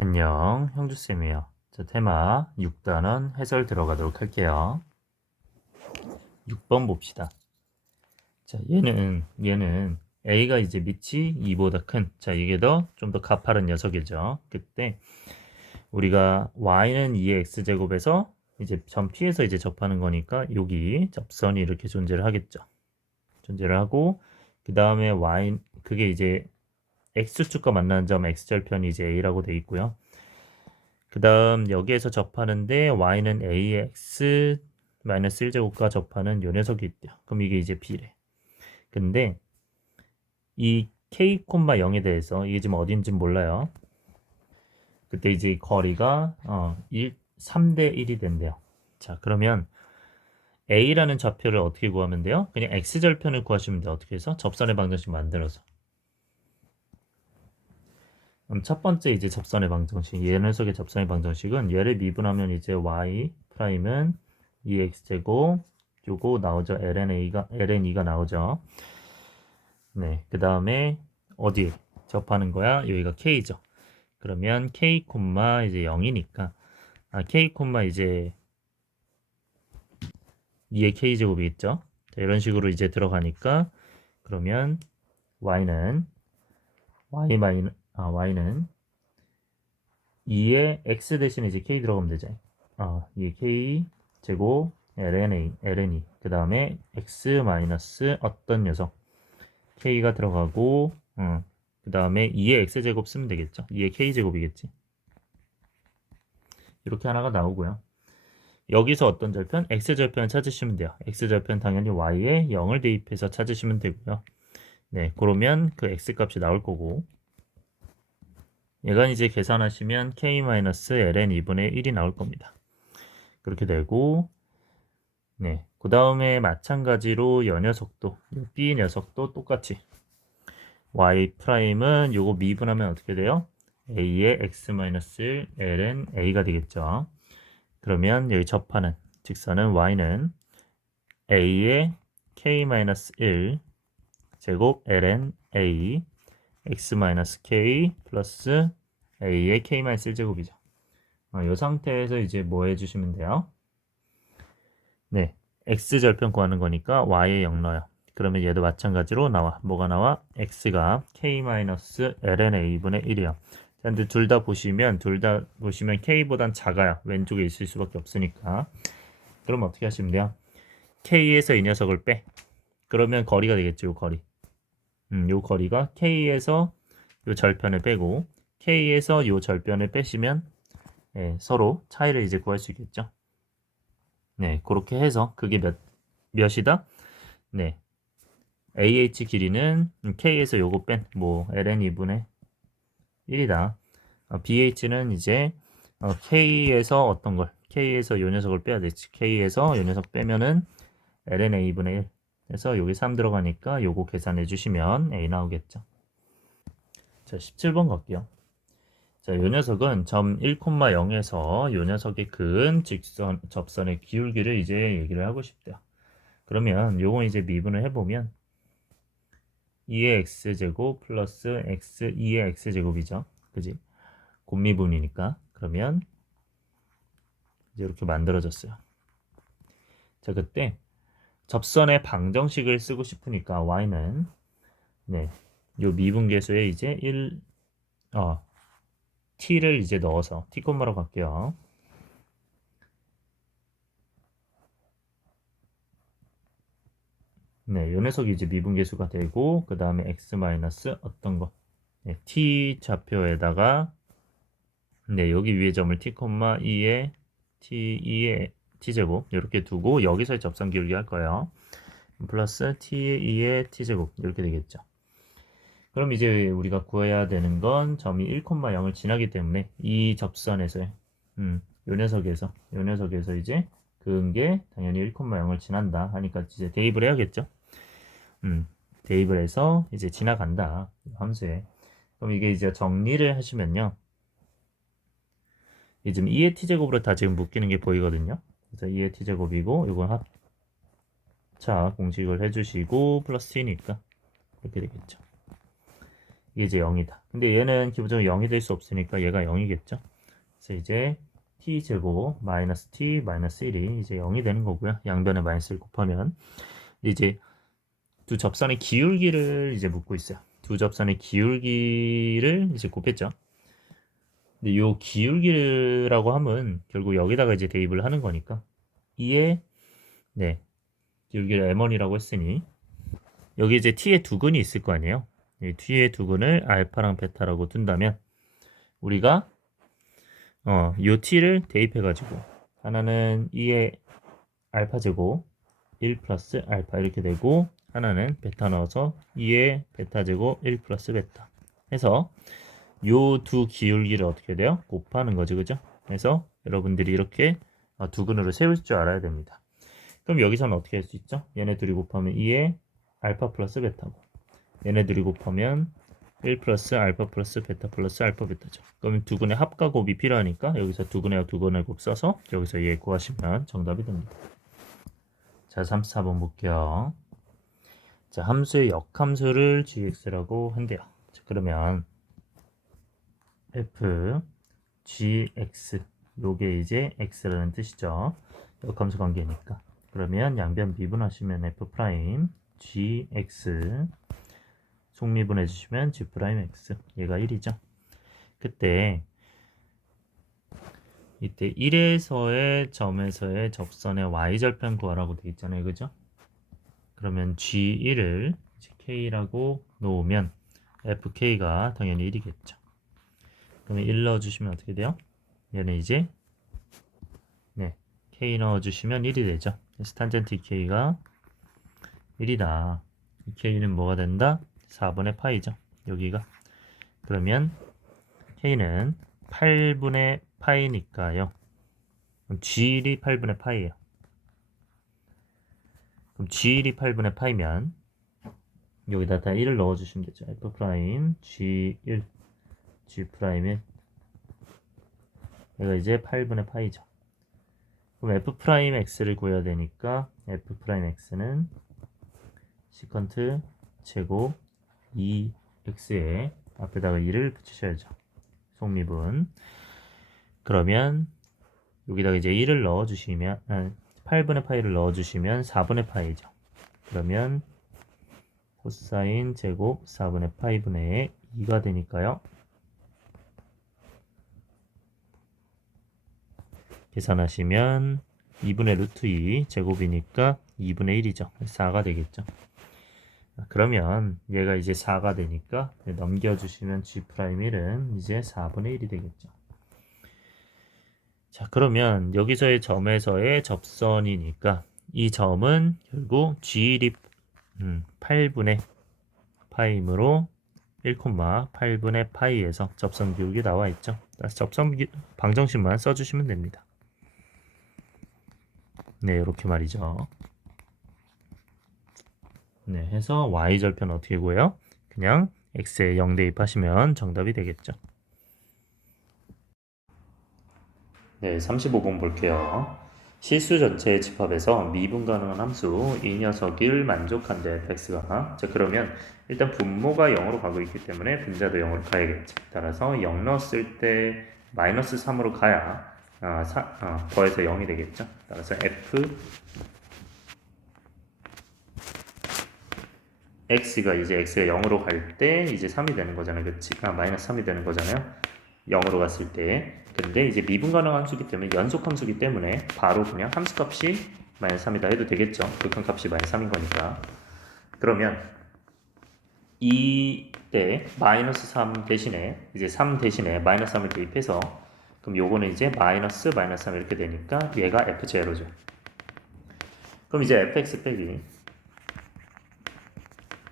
안녕, 형주쌤이에요. 자, 테마 6단원 해설 들어가도록 할게요. 6번 봅시다. 자, 얘는 A가 이제 밑이 2보다 큰, 자, 이게 좀 더 가파른 녀석이죠. 그때 우리가 Y는 2의 X제곱에서 이제 점 P에서 이제 접하는 거니까 여기 접선이 이렇게 존재를 하겠죠. 존재를 하고, 그 다음에 그게 이제 X축과 만나는 점 X절편이 이제 A라고 돼 있고요. 그 다음 여기에서 접하는데 y는 ax 1제곱과 접하는 요 녀석이 있대요. 그럼 이게 이제 b래. 근데 이 k, 0에 대해서 이게 지금 어딘지 몰라요. 그때 이제 거리가 3대 1이 된대요. 자, 그러면 a라는 좌표를 어떻게 구하면 돼요? 그냥 x절편을 구하시면 돼요. 어떻게 해서? 접선의 방정식 만들어서. 그럼 첫 번째 이제 접선의 방정식, 얘 녀석의 접선의 방정식은 얘를 미분하면 이제 y 프라임은 2x제곱 요거 나오죠. ln2가 나오죠. 네, 그 다음에 어디 접하는 거야? 여기가 k죠. 그러면 k 이제 0이니까 k 이제 2의 k제곱이겠죠. 자, 이런 식으로 이제 들어가니까 그러면 y는 y는 2의 x 대신에 이제 k 들어가면 되죠. 2의 k 제곱 ln2 그 다음에 x 마이너스 어떤 녀석 k가 들어가고 그 다음에 2의 x제곱 쓰면 되겠죠. 2의 k제곱이겠지. 이렇게 하나가 나오고요. 여기서 어떤 절편? x절편을 찾으시면 돼요. x절편 당연히 y에 0을 대입해서 찾으시면 되고요. 네, 그러면 그 x값이 나올 거고 얘가 이제 계산하시면 k-ln 2분의 1이 나올 겁니다. 그렇게 되고 네, 그 다음에 마찬가지로 이 녀석도 B 녀석도 똑같이 y 프라임은 요거 미분하면 어떻게 돼요? a의 x-1 ln a가 되겠죠. 그러면 여기 접하는 직선은 y는 a의 k-1 제곱 ln a x-k 플러스 a의 k-1 제곱이죠. 이 상태에서 이제 뭐 해주시면 돼요? 네, x절편 구하는 거니까 y에 0 넣어요. 그러면 얘도 마찬가지로 나와. 뭐가 나와? x가 k-ln a분의 1이요. 근데 둘 다 보시면 k보단 작아요. 왼쪽에 있을 수밖에 없으니까. 그럼 어떻게 하시면 돼요? k에서 이 녀석을 빼. 그러면 거리가 되겠죠. 요 거리. 요 거리가 k에서 요 절편을 빼고 k에서 요 절편을 빼시면 서로 차이를 이제 구할 수 있겠죠. 네, 그렇게 해서 그게 몇이다? 네, AH 길이는 K에서 요거 뺀 ln 2분의 1이다. BH는 이제 K에서 어떤 걸 K에서 요 녀석을 빼야 되지. K에서 요 녀석 빼면은 ln A분의 1 해서 여기 3 들어가니까 요거 계산해 주시면 A 나오겠죠. 자, 17번 갈게요. 자, 요 녀석은 점 1,0에서 요 녀석의 근 접선의 기울기를 이제 얘기를 하고 싶대요. 그러면 요거 이제 미분을 해보면 2의 x제곱 플러스 x 2의 x제곱이죠. 그지? 곱미분이니까. 그러면 이제 이렇게 만들어졌어요. 자, 그때 접선의 방정식을 쓰고 싶으니까 y는 네, 요 미분계수에 이제 t를 이제 넣어서 t 콤마로 갈게요. 네, 요 녀석이 이제 미분계수가 되고 그 다음에 x 마이너스 어떤 거 네, t 좌표에다가 네, 여기 위에 점을 t, 2에 t2에 t제곱 이렇게 두고 여기서의 접선 기울기 할 거예요. 플러스 t2의 t제곱 이렇게 되겠죠. 그럼 이제 우리가 구해야 되는 건 점이 1,0을 지나기 때문에 이 접선에서요. 요 녀석에서 이제 그게 당연히 1,0을 지난다 하니까 이제 대입을 해야겠죠. 대입을 해서 이제 지나간다 함수에. 그럼 이게 이제 정리를 하시면요. 이 지금 2의 t제곱으로 다 지금 묶이는 게 보이거든요. 그래서 2의 t제곱이고 이건 합차 공식을 해주시고 플러스 t니까 이렇게 되겠죠. 이게 이제 0이다. 근데 얘는 기본적으로 0이 될 수 없으니까 얘가 0이겠죠. 그래서 이제 t제곱 마이너스 t 마이너스 1이 이제 0이 되는 거고요. 양변에 마이너스를 곱하면 이제 두 접선의 기울기를 이제 묻고 있어요. 두 접선의 기울기를 이제 곱했죠. 근데 요 기울기라고 하면 결국 여기다가 이제 대입을 하는 거니까 이에 네 기울기를 m1이라고 했으니 여기 이제 t의 두근이 있을 거 아니에요. 이 t의 두근을 알파랑 베타라고 둔다면 우리가 요 t를 대입해 가지고 하나는 2의 알파 제곱 1 플러스 알파 이렇게 되고 하나는 베타 넣어서 2의 베타 제곱 1 플러스 베타 해서 요 두 기울기를 어떻게 돼요? 곱하는 거죠, 그죠? 그래서 여러분들이 이렇게 두근으로 세울 줄 알아야 됩니다. 그럼 여기서는 어떻게 할 수 있죠? 얘네 둘이 곱하면 2의 알파 플러스 베타고 얘네 둘이 곱하면 1 플러스 알파 플러스 베타 플러스 알파 베타죠. 그러면 두근의 합과 곱이 필요하니까 여기서 두근의 두근의 곱 써서 여기서 얘 구하시면 정답이 됩니다. 자, 34번 볼게요. 자, 함수의 역함수를 gx라고 한대요. 자, 그러면 f gx 요게 이제 x라는 뜻이죠. 역함수 관계니까. 그러면 양변 미분하시면 f 프라임 gx 속미분해 주시면 g 프라임 x 얘가 1이죠. 그때 이때 1에서의 점에서의 접선의 y절편 구하라고 되어 있잖아요. 그죠? 그러면 g1을 k라고 놓으면 fk가 당연히 1이겠죠. 그러면 1 넣어주시면 어떻게 돼요? 얘는 이제 k 넣어주시면 1이 되죠. 그래서 탄젠트 k가 1이다. 이 k는 뭐가 된다? 4분의 파이죠. 여기가. 그러면 k는 8분의 파이니까요. 그럼 g1이 8분의 파이예요. 그럼 g1이 8분의 파이면 여기다 다 1을 넣어주시면 되죠. f 프라임 g1 g 프라임 1 얘가 이제 8분의 파이죠. 그럼 f 프라임 x를 구해야 되니까 f 프라임 x는 시컨트 제곱 2x에 앞에다가 2를 붙이셔야죠. 속미분. 그러면 여기다가 이제 1을 넣어주시면 8분의 파이를 넣어주시면 4분의 파이죠. 그러면 코사인 제곱 4분의 파이분의 2가 되니까요. 계산하시면 2분의 루트 2 제곱이니까 2분의 1이죠. 4가 되겠죠. 그러면 얘가 이제 4가 되니까 넘겨주시면 G'1은 이제 4분의 1이 되겠죠. 자, 그러면 여기서의 점에서의 접선이니까 이 점은 결국 G1이 8분의 파이므로 1,8분의 파이에서 접선 기울기 나와 있죠. 접선 방정식만 써주시면 됩니다. 네, 이렇게 말이죠. 네, 해서 y절편 어떻게 구해요? 그냥 x에 0 대입하시면 정답이 되겠죠. 네, 35번 볼게요. 실수 전체의 집합에서 미분 가능한 함수 이 녀석을 만족한대 fx가. 자, 그러면 일단 분모가 0으로 가고 있기 때문에 분자도 0으로 가야겠죠. 따라서 0 넣었을 때 마이너스 3으로 가야 더해서 0이 되겠죠. 따라서 f x가 이제 x가 0으로 갈 때 이제 3이 되는 거잖아요. 그치? 마이너스 3이 되는 거잖아요. 0으로 갔을 때. 근데 이제 미분 가능한 함수기 때문에 연속 함수기 때문에 바로 그냥 함수값이 마이너스 3이다 해도 되겠죠. 극한값이 마이너스 3인 거니까. 그러면 이때 마이너스 3 대신에 이제 3 대신에 마이너스 3을 대입해서 그럼 요거는 이제 마이너스 3 이렇게 되니까 얘가 f0죠. 그럼 이제 fx 빼기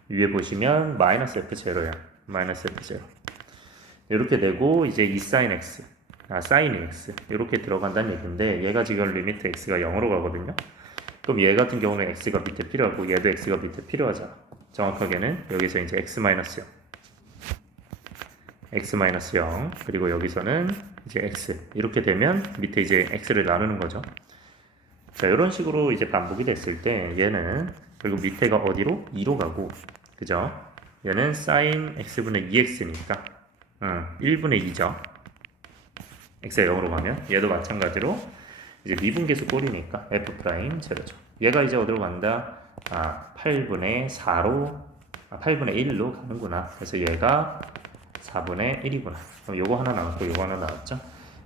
위에 보시면 마이너스 f0야. 마이너스 f0. 이렇게 되고 이제 이 사인 x, 사인 x 이렇게 들어간다는 얘기인데 얘가 지금 리미트 x가 0으로 가거든요. 그럼 얘 같은 경우는 x가 밑에 필요하고 얘도 x가 밑에 필요하잖아. 정확하게는 여기서 이제 x-0 x-0 그리고 여기서는 이제 x 이렇게 되면 밑에 이제 x를 나누는 거죠. 자, 이런 식으로 이제 반복이 됐을 때 얘는 그리고 밑에가 어디로? 2로 가고 그죠? 얘는 sin x분의 2x니까 1분의 2죠. x가 0으로 가면 얘도 마찬가지로 이제 미분계수 꼴이니까 f 프라임 제로죠. 얘가 이제 어디로 간다? 8분의 4로 8분의 1로 가는구나. 그래서 얘가 4분의 1이구나. 그럼 요거 하나 나왔고 요거 하나 나왔죠.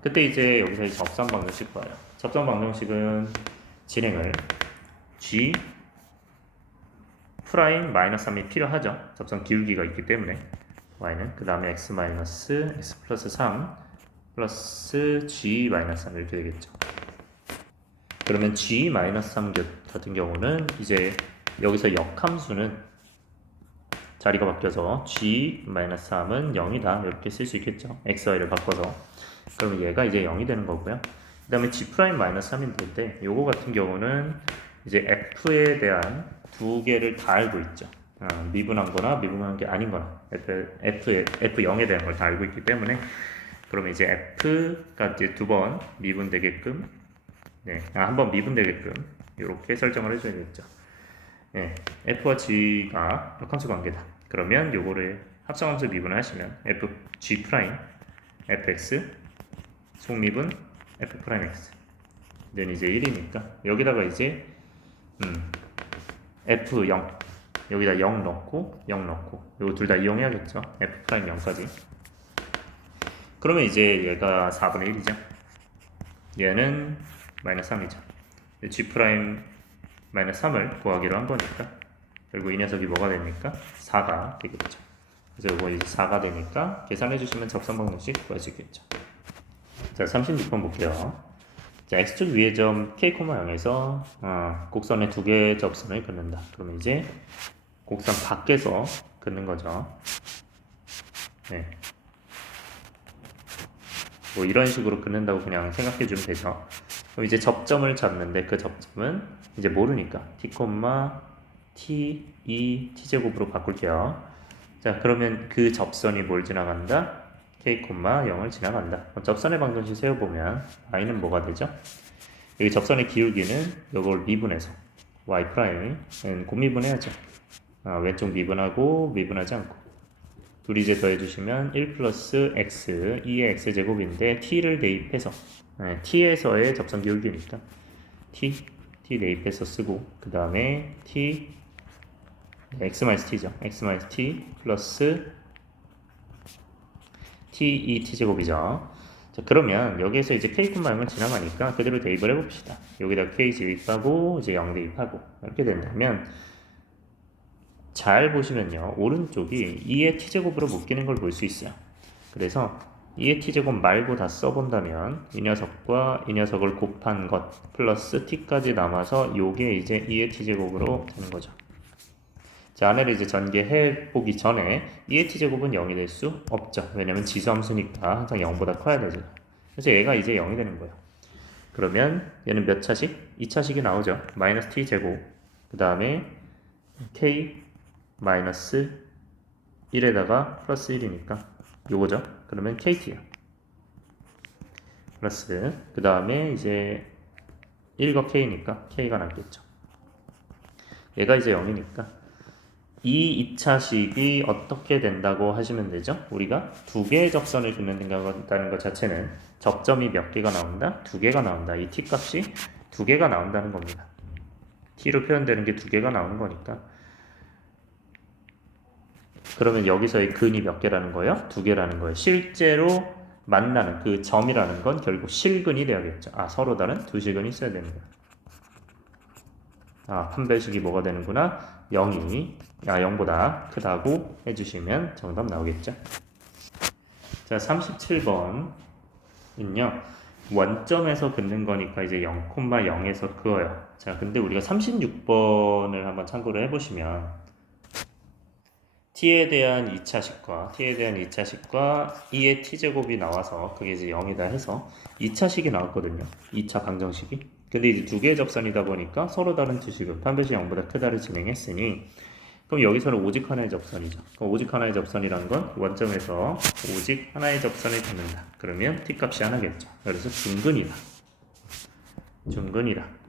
그때 이제 여기서 이 접선 방정식 봐요. 접선 방정식은 진행을 g 프라임 마이너스 3이 필요하죠. 접선 기울기가 있기 때문에 y는 그 다음에 x 마이너스 x 플러스 3 플러스 g 마이너스 3 이렇게 되겠죠. 그러면 g 마이너스 3 같은 경우는 이제 여기서 역함수는 자리가 바뀌어서 g 마이너스 3은 0이다 이렇게 쓸 수 있겠죠. x, y를 바꿔서. 그러면 얘가 이제 0이 되는 거고요. 그 다음에 g 프라임 마이너스 3인데 요거 같은 경우는 이제 f에 대한 두 개를 다 알고 있죠. 미분한 거나 미분한 게 아닌 거나 f0에 대한 걸 다 알고 있기 때문에 그러면 이제 f가 이제 두 번 미분되게끔 한 번 미분되게끔 이렇게 설정을 해줘야겠죠. f와 g가 역함수 관계다. 그러면 요거를 합성함수 미분을 하시면 fg 프라임 fx 속미분 f 프라임 x 는 이제 1이니까 여기다가 이제 f0 여기다 0 넣고 0 넣고 요거 둘 다 이용해야겠죠. f 프라임 0까지. 그러면 이제 얘가 4분의 1이죠. 얘는 마이너스 3이죠. g 프라임 마이너스 3을 구하기로 한 거니까 결국 이 녀석이 뭐가 됩니까? 4가 되겠죠. 그래서 이거 이제 4가 되니까 계산해 주시면 접선 방정식 구하시겠죠. 자, 36번 볼게요. 자, x축 위의 점 k, 0에서 곡선의 두 개의 접선을 긋는다. 그러면 이제 곡선 밖에서 긋는 거죠. 뭐 이런 식으로 긋는다고 그냥 생각해 주면 되죠. 그럼 이제 접점을 잡는데 그 접점은 이제 모르니까 t, t, 2, t제곱으로 바꿀게요. 자, 그러면 그 접선이 뭘 지나간다? k, 0을 지나간다. 접선의 방정식 세워보면 y는 뭐가 되죠? 여기 접선의 기울기는 이걸 미분해서 y 프라임은 곱미분해야죠. 왼쪽 미분하고 미분하지 않고 둘이 이제 더해주시면 1 플러스 x 2의 x제곱인데 t를 대입해서 t에서의 접선 기울기니까 t 대입해서 쓰고 그 다음에 t x 마이너스 t죠. x 마이너스 t 플러스 t2 t제곱이죠. 자, 그러면 여기에서 이제 k, 0을 지나가니까 그대로 대입을 해봅시다. 여기다 k 대입하고 이제 0 대입하고 이렇게 된다면 잘 보시면요. 오른쪽이 2의 t제곱으로 묶이는 걸 볼 수 있어요. 그래서 2의 t제곱 말고 다 써본다면 이 녀석과 이 녀석을 곱한 것 플러스 t까지 남아서 요게 이제 2의 t제곱으로 되는 거죠. 자, 안에를 이제 전개해 보기 전에 2의 t제곱은 0이 될 수 없죠. 왜냐면 지수함수니까 항상 0보다 커야 되죠. 그래서 얘가 이제 0이 되는 거예요. 그러면 얘는 몇 차식? 2차식이 나오죠. 마이너스 t제곱 그 다음에 k 마이너스 1에다가 플러스 1이니까 요거죠. 그러면 kt야. 플러스 그 다음에 이제 1과 k니까 k가 남겠죠. 얘가 이제 0이니까 이 2차식이 어떻게 된다고 하시면 되죠? 우리가 두 개의 접선을 긋는다는 것 자체는 접점이 몇 개가 나온다? 두 개가 나온다. 이 t 값이 두 개가 나온다는 겁니다. t로 표현되는 게 두 개가 나오는 거니까. 그러면 여기서의 근이 몇 개라는 거예요? 두 개라는 거예요. 실제로 만나는 그 점이라는 건 결국 실근이 되어야겠죠. 서로 다른 두 실근이 있어야 되는 거예요. 판별식이 뭐가 되는구나? 0이 0보다 크다고 해주시면 정답 나오겠죠. 자, 37번은요. 원점에서 긋는 거니까 이제 0,0에서 그어요. 자, 근데 우리가 36번을 한번 참고를 해보시면 t에 대한 2차식과 2의 t제곱이 나와서 그게 이제 0이다 해서 2차식이 나왔거든요. 2차 방정식이. 근데 이제 두 개의 접선이다 보니까 서로 다른 두 식은 판별식 0보다 크다를 진행했으니 그럼 여기서는 오직 하나의 접선이죠. 그럼 오직 하나의 접선이란 건 원점에서 오직 하나의 접선을 갖는다. 그러면 t값이 하나겠죠. 그래서 중근이다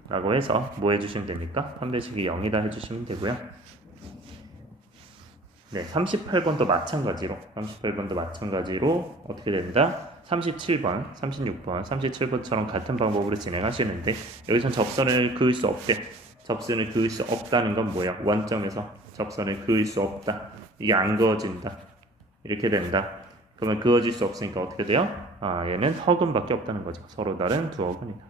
라고 해서 뭐 해주시면 됩니까? 판별식이 0이다 해주시면 되고요. 네, 38번도 마찬가지로 어떻게 된다? 37번, 36번, 37번처럼 같은 방법으로 진행하시는데 여기선 접선을 그을 수 없대. 접선을 그을 수 없다는 건 뭐야? 원점에서 접선을 그을 수 없다. 이게 안 그어진다. 이렇게 된다. 그러면 그어질 수 없으니까 어떻게 돼요? 얘는 허근밖에 없다는 거죠. 서로 다른 두 허근이다.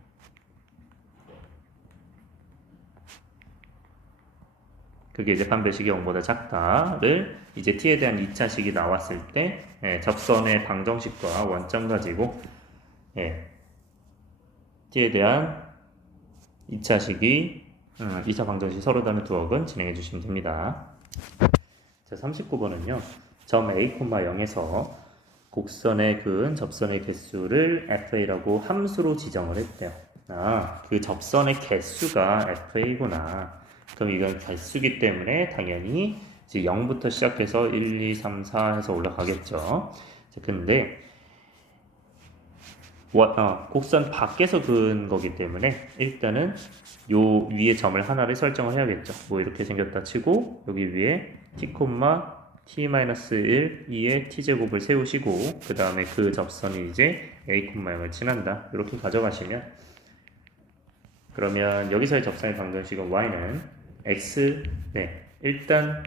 그게 이제 판별식이 0보다 작다를 이제 t에 대한 2차식이 나왔을 때 접선의 방정식과 원점 가지고 t에 대한 2차식이 2차 방정식 서로 다른 두 억은 진행해 주시면 됩니다. 자, 39번은요. 점 a, 0에서 곡선에 그은 접선의 개수를 fa라고 함수로 지정을 했대요. 그 접선의 개수가 fa구나. 그럼 이건 개수기 때문에 당연히 이제 0부터 시작해서 1, 2, 3, 4 해서 올라가겠죠. 자, 근데 곡선 밖에서 그은 거기 때문에 일단은 요 위에 점을 하나를 설정을 해야겠죠. 뭐 이렇게 생겼다 치고 여기 위에 t, t-1, 2의 t제곱을 세우시고 그 다음에 그 접선이 이제 a, 0을 지난다. 이렇게 가져가시면 그러면 여기서의 접선의 방정식은 y는 x, 일단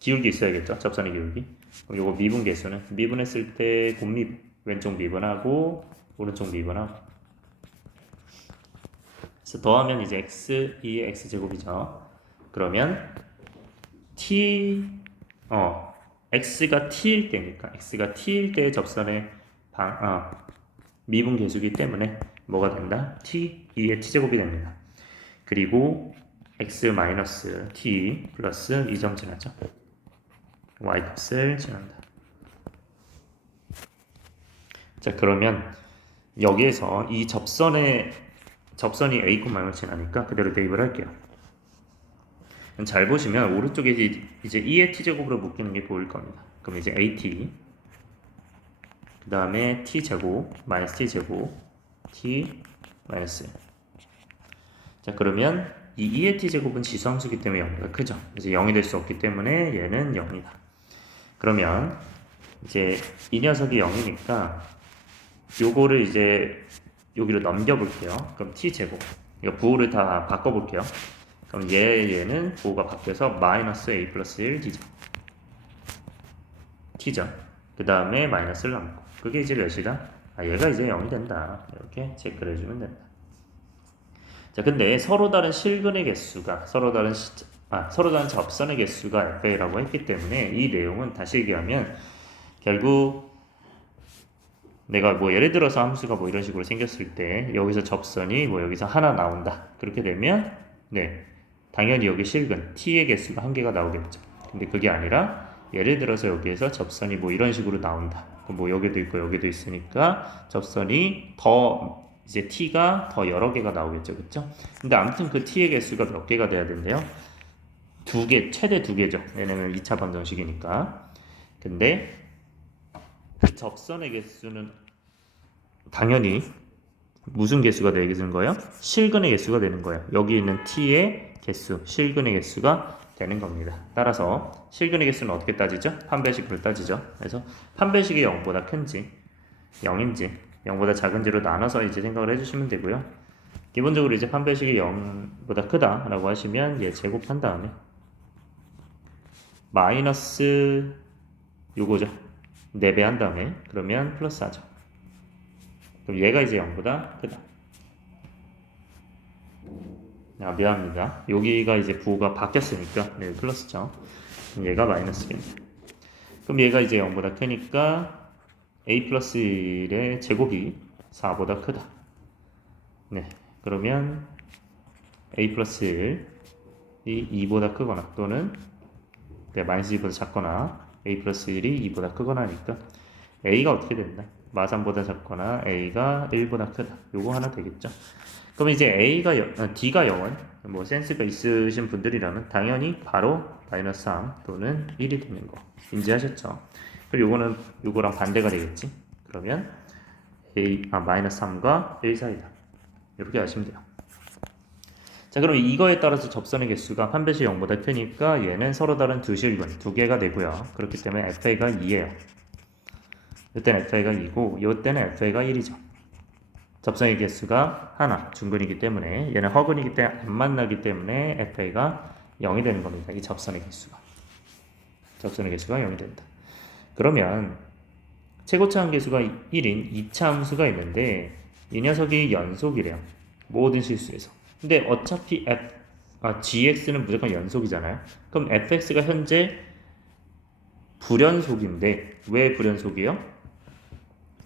기울기 있어야겠죠. 접선의 기울기. 그럼 요거 미분 개수는 미분했을 때 곱미분, 왼쪽 미분하고 오른쪽 미분하고 그래서 더하면 이제 x, 2의 x제곱이죠. 그러면 x가 t일 때니까 x가 t일 때의 접선의 미분 개수이기 때문에 뭐가 된다? t, 2의 t제곱이 됩니다. 그리고 x 마이너스 t 플러스 2점 지나죠. y 값을 지난다. 자, 그러면 여기에서 이 접선이 a, 를 지나니까 그대로 대입을 할게요. 잘 보시면 오른쪽에 이제 2의 t제곱으로 묶이는 게 보일 겁니다. 그럼 이제 at 그 다음에 t제곱 마이너스 t제곱 t 마이너스. 자, 그러면 이 2의 t제곱은 지수함수기 때문에 0보다 크죠. 이제 0이 될 수 없기 때문에 얘는 0이다. 그러면 이제 이 녀석이 0이니까 요거를 이제 여기로 넘겨볼게요. 그럼 t제곱 이거 부호를 다 바꿔볼게요. 그럼 얘는 부호가 바뀌어서 마이너스 a 플러스 1 t죠. t죠. 그 다음에 마이너스를 남고 그게 이제 몇이다? 얘가 이제 0이 된다. 이렇게 체크를 해주면 된다. 자, 근데 서로 다른 실근의 개수가 서로 다른 접선의 개수가 fa라고 했기 때문에 이 내용은 다시 얘기하면 결국 내가 뭐 예를 들어서 함수가 뭐 이런 식으로 생겼을 때 여기서 접선이 뭐 여기서 하나 나온다. 그렇게 되면 당연히 여기 실근 t의 개수가 한 개가 나오겠죠. 근데 그게 아니라 예를 들어서 여기에서 접선이 뭐 이런 식으로 나온다. 뭐 여기도 있고 여기도 있으니까 접선이 더 이제 t가 더 여러 개가 나오겠죠. 그렇죠? 근데 아무튼 그 t의 개수가 몇 개가 돼야 된대요? 최대 두 개죠. 왜냐면 2차 방정식이니까. 근데 그 접선의 개수는 당연히 무슨 개수가 되는 거예요? 실근의 개수가 되는 거예요. 여기 있는 t의 개수, 실근의 개수가 되는 겁니다. 따라서 실근의 개수는 어떻게 따지죠? 판별식으로 따지죠. 그래서 판별식이 0보다 큰지 0인지 0보다 작은지로 나눠서 이제 생각을 해주시면 되고요. 기본적으로 이제 판별식이 0보다 크다라고 하시면 얘 제곱한 다음에 마이너스 요거죠. 4배 한 다음에 그러면 플러스 하죠. 그럼 얘가 이제 0보다 크다. 미안합니다. 여기가 이제 부호가 바뀌었으니까 플러스죠. 그럼 얘가 마이너스입니다. 그럼 얘가 이제 0보다 크니까 a 플러스 1의 제곱이 4보다 크다. 그러면 a 플러스 1이 2보다 크거나 또는 마이너스 2보다 작거나 a 플러스 1이 2보다 크거나 하니까 a가 어떻게 된다? 마3보다 작거나 a가 1보다 크다. 요거 하나 되겠죠. 그럼 이제 d가 0은 뭐 센스가 있으신 분들이라면 당연히 바로 마이너스 3 또는 1이 되는 거 인지하셨죠? 그리고 요거랑 반대가 되겠지. 그러면 마이너스 3과 1 사이다. 이렇게 하시면 돼요. 자, 그럼 이거에 따라서 접선의 개수가 판별식 0보다 크니까 얘는 서로 다른 두 실근, 두 개가 되고요. 그렇기 때문에 FA가 2예요. 이때는 FA가 2고 이때는 FA가 1이죠. 접선의 개수가 하나, 중근이기 때문에 얘는 허근이기 때문에 안 만나기 때문에 FA가 0이 되는 겁니다. 이 접선의 개수가. 접선의 개수가 0이 된다. 그러면 최고차 함계수가 1인 2차 함수가 있는데 이 녀석이 연속이래요. 모든 실수에서. 근데 어차피 gx는 무조건 연속이잖아요. 그럼 fx가 현재 불연속인데 왜 불연속이에요?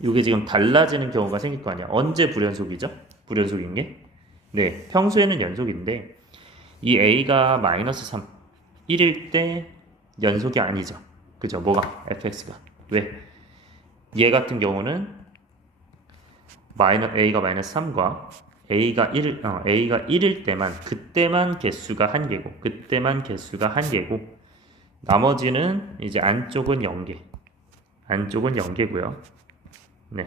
이게 지금 달라지는 경우가 생길 거 아니야. 언제 불연속이죠? 불연속인 게? 네, 평소에는 연속인데 이 a가 마이너스 3, 1일 때 연속이 아니죠. 그죠? 뭐가? fx가. 왜? 얘 같은 경우는 a가 마이너스 3과 a가 1일 때만 그때만 개수가 한 개고 그때만 개수가 한 개고 나머지는 이제 안쪽은 0개 안쪽은 0개고요. 네,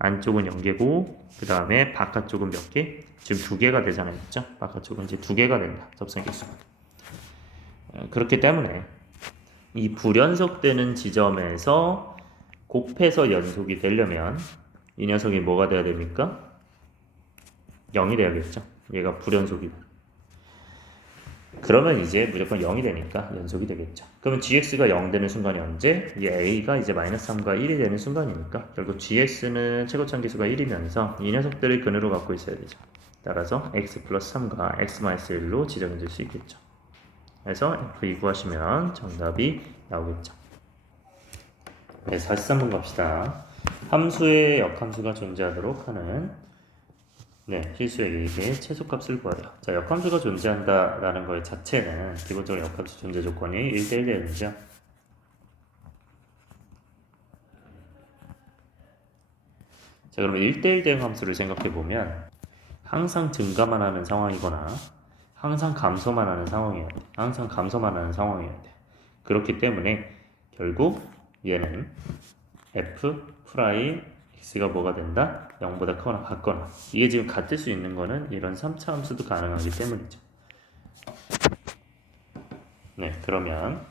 안쪽은 0개고 그 다음에 바깥쪽은 몇 개? 지금 2개가 되잖아요. 그렇죠? 바깥쪽은 이제 2개가 된다. 접선 개수가. 그렇기 때문에 이 불연속되는 지점에서 곱해서 연속이 되려면 이 녀석이 뭐가 돼야 됩니까? 0이 돼야겠죠. 얘가 불연속이고. 그러면 이제 무조건 0이 되니까 연속이 되겠죠. 그러면 gx가 0 되는 순간이 언제? 이 a가 이제 마이너스 3과 1이 되는 순간이니까 결국 gx는 최고차 함계수가 1이면서 이 녀석들을 근으로 갖고 있어야 되죠. 따라서 x 플러스 3과 x 마이너스 1로 지정해 줄 수 있겠죠. 그래서 f2 구하시면 정답이 나오겠죠. 네, 43번 갑시다. 함수의 역함수가 존재하도록 하는 실수의 유익의 최소값을 구하래요. 자, 역함수가 존재한다라는 거의 자체는 기본적으로 역함수 존재 조건이 1대1 대응이죠. 자, 그러면 1대1 대응 함수를 생각해 보면 항상 증가만 하는 상황이거나 항상 감소만 하는 상황이어야 돼. 항상 감소만 하는 상황이어야 돼. 그렇기 때문에 결국 얘는 f 프라임 x가 뭐가 된다? 0보다 크거나 같거나. 이게 지금 같을 수 있는 거는 이런 3차 함수도 가능하기 때문이죠. 네, 그러면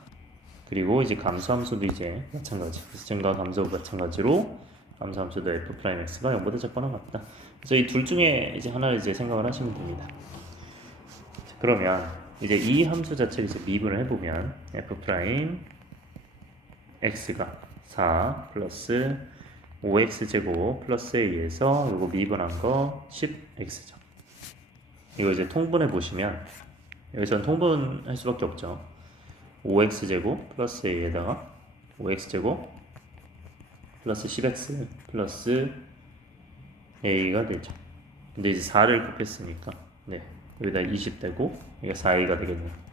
그리고 이제 감소함수도 이제 마찬가지. 증가 감소 마찬가지로 감소함수도 f 프라임 x가 0보다 작거나 같다. 그래서 이 둘 중에 이제 하나를 이제 생각을 하시면 됩니다. 자, 그러면 이제 이 함수 자체를 이제 미분을 해보면 f 프라임 x가 4 플러스 5x제곱 플러스 a에서 요거 미분한 거 10x죠. 이거 이제 통분해 보시면 여기서는 통분할 수밖에 없죠. 5x제곱 플러스 a에다가 5x제곱 플러스 10x 플러스 a가 되죠. 근데 이제 4를 곱했으니까 여기다 20 되고 이게 4a가 되겠네요.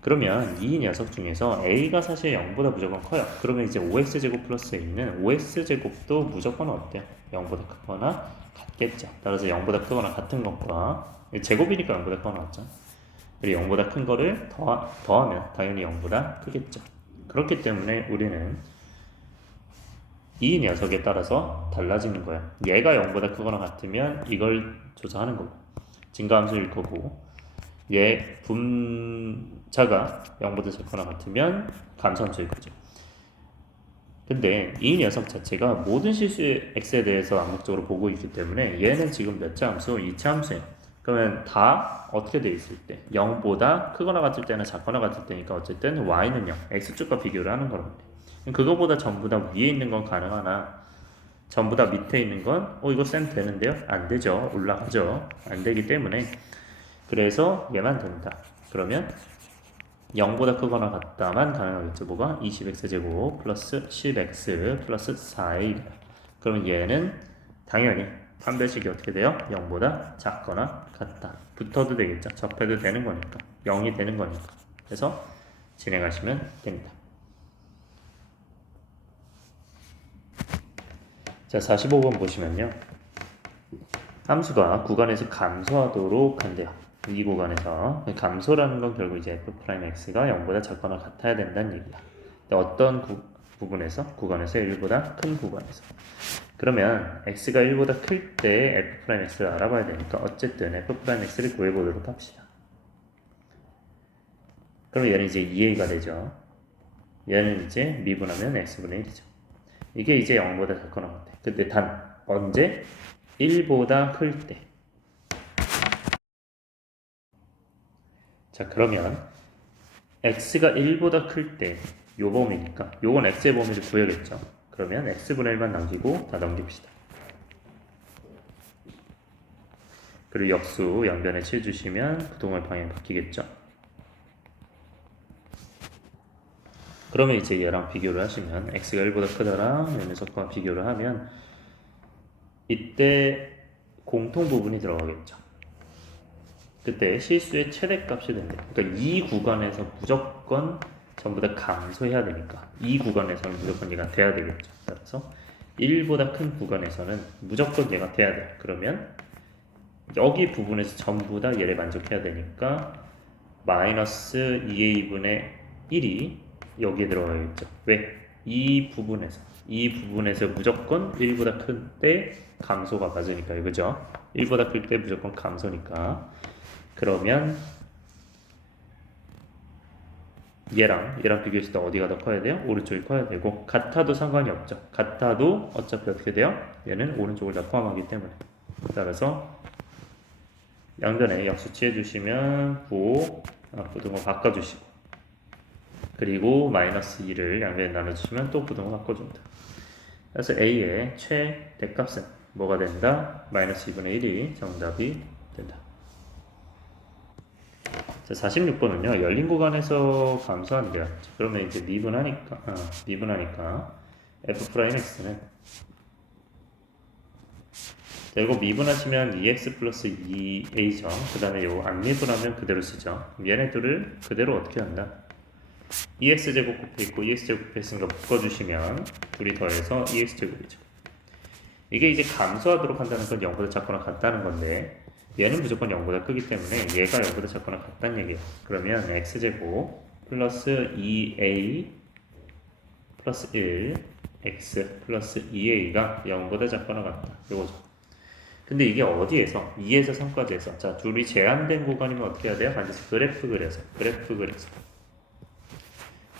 그러면 이 녀석 중에서 a가 사실 0보다 무조건 커요. 그러면 이제 5x제곱 플러스 a는 5x제곱도 무조건 어때요? 0보다 크거나 같겠죠. 따라서 0보다 크거나 같은 것과 제곱이니까 0보다 크거나 같죠. 그리고 0보다 큰 거를 더하면 당연히 0보다 크겠죠. 그렇기 때문에 우리는 이 녀석에 따라서 달라지는 거예요. 얘가 0보다 크거나 같으면 이걸 조사하는 거고 증가함수일 거고 얘 분자가 0보다 작거나 같으면 감소함수일 거죠. 근데 이 녀석 자체가 모든 실수의 x에 대해서 암묵적으로 보고 있기 때문에 얘는 지금 몇 차 함수? 2차 함수예요. 그러면 다 어떻게 돼 있을 때 0보다 크거나 같을 때나 작거나 같을 때니까 어쨌든 y는 0, x축과 비교를 하는 거란 말이에요. 그거보다 전부 다 위에 있는 건 가능하나 전부 다 밑에 있는 건 이거 쌤 되는데요? 안 되죠. 올라가죠. 안 되기 때문에 그래서 얘만 된다. 그러면 0보다 크거나 같다만 가능하겠죠. 뭐가? 20x제곱 플러스 10x 플러스 4a. 그러면 얘는 당연히 판별식이 어떻게 돼요? 0보다 작거나 같다. 붙어도 되겠죠. 접해도 되는 거니까. 0이 되는 거니까. 그래서 진행하시면 됩니다. 자, 45번 보시면요. 함수가 구간에서 감소하도록 한대요. 이 구간에서 감소라는 건 결국 이제 f 프라임 x가 0보다 작거나 같아야 된다는 얘기야. 근데 어떤 구간에서 1보다 큰 구간에서. 그러면 x가 1보다 클 때 f'x를 알아봐야 되니까 어쨌든 f'x를 구해보도록 합시다. 그럼 얘는 이제 2a가 되죠. 얘는 이제 미분하면 x분의 1이죠. 이게 이제 0보다 작거나 같아. 근데 단 언제? 1보다 클 때. 자, 그러면 x가 1보다 클 때 요 범위니까 요건 x의 범위를 구해야겠죠. 그러면 x분의 1만 남기고 다 넘깁시다. 그리고 역수 양변에 치해주시면 부동의 방향이 바뀌겠죠. 그러면 이제 얘랑 비교를 하시면 x가 1보다 크다랑 얘는 적과 비교를 하면 이때 공통 부분이 들어가겠죠. 그때 실수의 최대값이 된대. 그러니까 이 구간에서 무조건 전부 다 감소해야 되니까 이 구간에서는 무조건 얘가 돼야 되겠죠. 그래서 1보다 큰 구간에서는 무조건 얘가 돼야 돼. 그러면 여기 부분에서 전부 다 얘를 만족해야 되니까 마이너스 2a분의 1이 여기에 들어가겠죠. 왜? 이 부분에서 무조건 1보다 클 때 감소가 맞으니까 그죠? 1보다 클 때 무조건 감소니까. 그러면 얘랑 비교했을 때 어디가 더 커야 돼요? 오른쪽이 커야 되고, 같아도 상관이 없죠. 같아도 어차피 어떻게 돼요? 얘는 오른쪽을 다 포함하기 때문에. 따라서 양변에 역수 취해주시면 부등호 바꿔주시고, 그리고 마이너스 2를 양변에 나눠주시면 또 부등호 바꿔줍니다. 그래서 A의 최대값은 뭐가 된다? 마이너스 2분의 1이 정답이 된다. 자, 46번은요, 열린 구간에서 감소한대요. 그러면 이제 미분하니까 f'x는 자, 이거 미분하시면 2x 플러스 2a죠. 그 다음에 이거 안 미분하면 그대로 쓰죠. 얘네들을 그대로 어떻게 한다? 2x제곱 곱해 있고 2x제곱 곱해 있으니까 묶어주시면 둘이 더해서 2x제곱이죠. 이게 이제 감소하도록 한다는 건 0보다 작거나 같다는 건데, 얘는 무조건 0보다 크기 때문에 얘가 0보다 작거나 같다는 얘기예요. 그러면 x제곱 플러스 2a 플러스 1 x 플러스 2a가 0보다 작거나 같다. 이거죠. 근데 이게 어디에서? 2에서 3까지에서. 자, 둘이 제한된 구간이면 어떻게 해야 돼요? 반드시 그래프 그려서.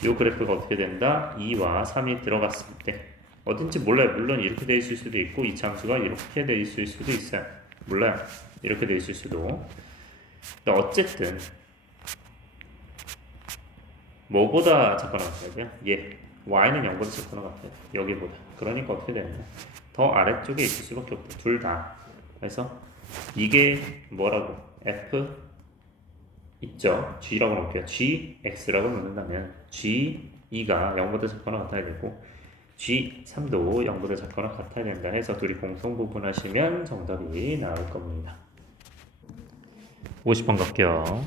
이 그래프가 어떻게 된다? 2와 3이 들어갔을 때 어딘지 몰라요. 물론 이렇게 돼 있을 수도 있고 이 함수가 이렇게 돼 있을 수도 있어요. 몰라요. 이렇게 돼 있을 수도. 근데 어쨌든 뭐보다 작거나 같아야 돼요? y는 0보다 작거나 같아요. 여기보다. 그러니까 어떻게 되느냐? 더 아래쪽에 있을 수밖에 없다. 둘 다. 그래서 이게 뭐라고? f 있죠. g라고 놓을게요. gx라고 놓는다면 g2가 0보다 작거나 같아야 되고 g3도 0보다 작거나 같아야 된다 해서 둘이 공통 부분하시면 정답이 나올 겁니다. 50번 갈게요.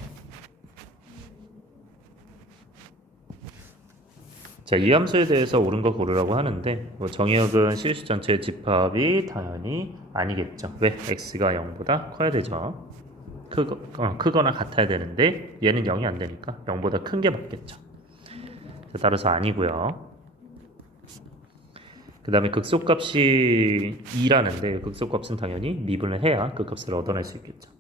자, 이 함수에 대해서 옳은 거 고르라고 하는데 정의역은 실수 전체의 집합이 당연히 아니겠죠. 왜? x가 0보다 커야 되죠. 크거나 같아야 되는데 얘는 0이 안 되니까 0보다 큰 게 맞겠죠. 자, 따라서 아니고요. 그 다음에 극소값이 2라는데 극소값은 당연히 미분을 해야 그 값을 얻어낼 수 있겠죠.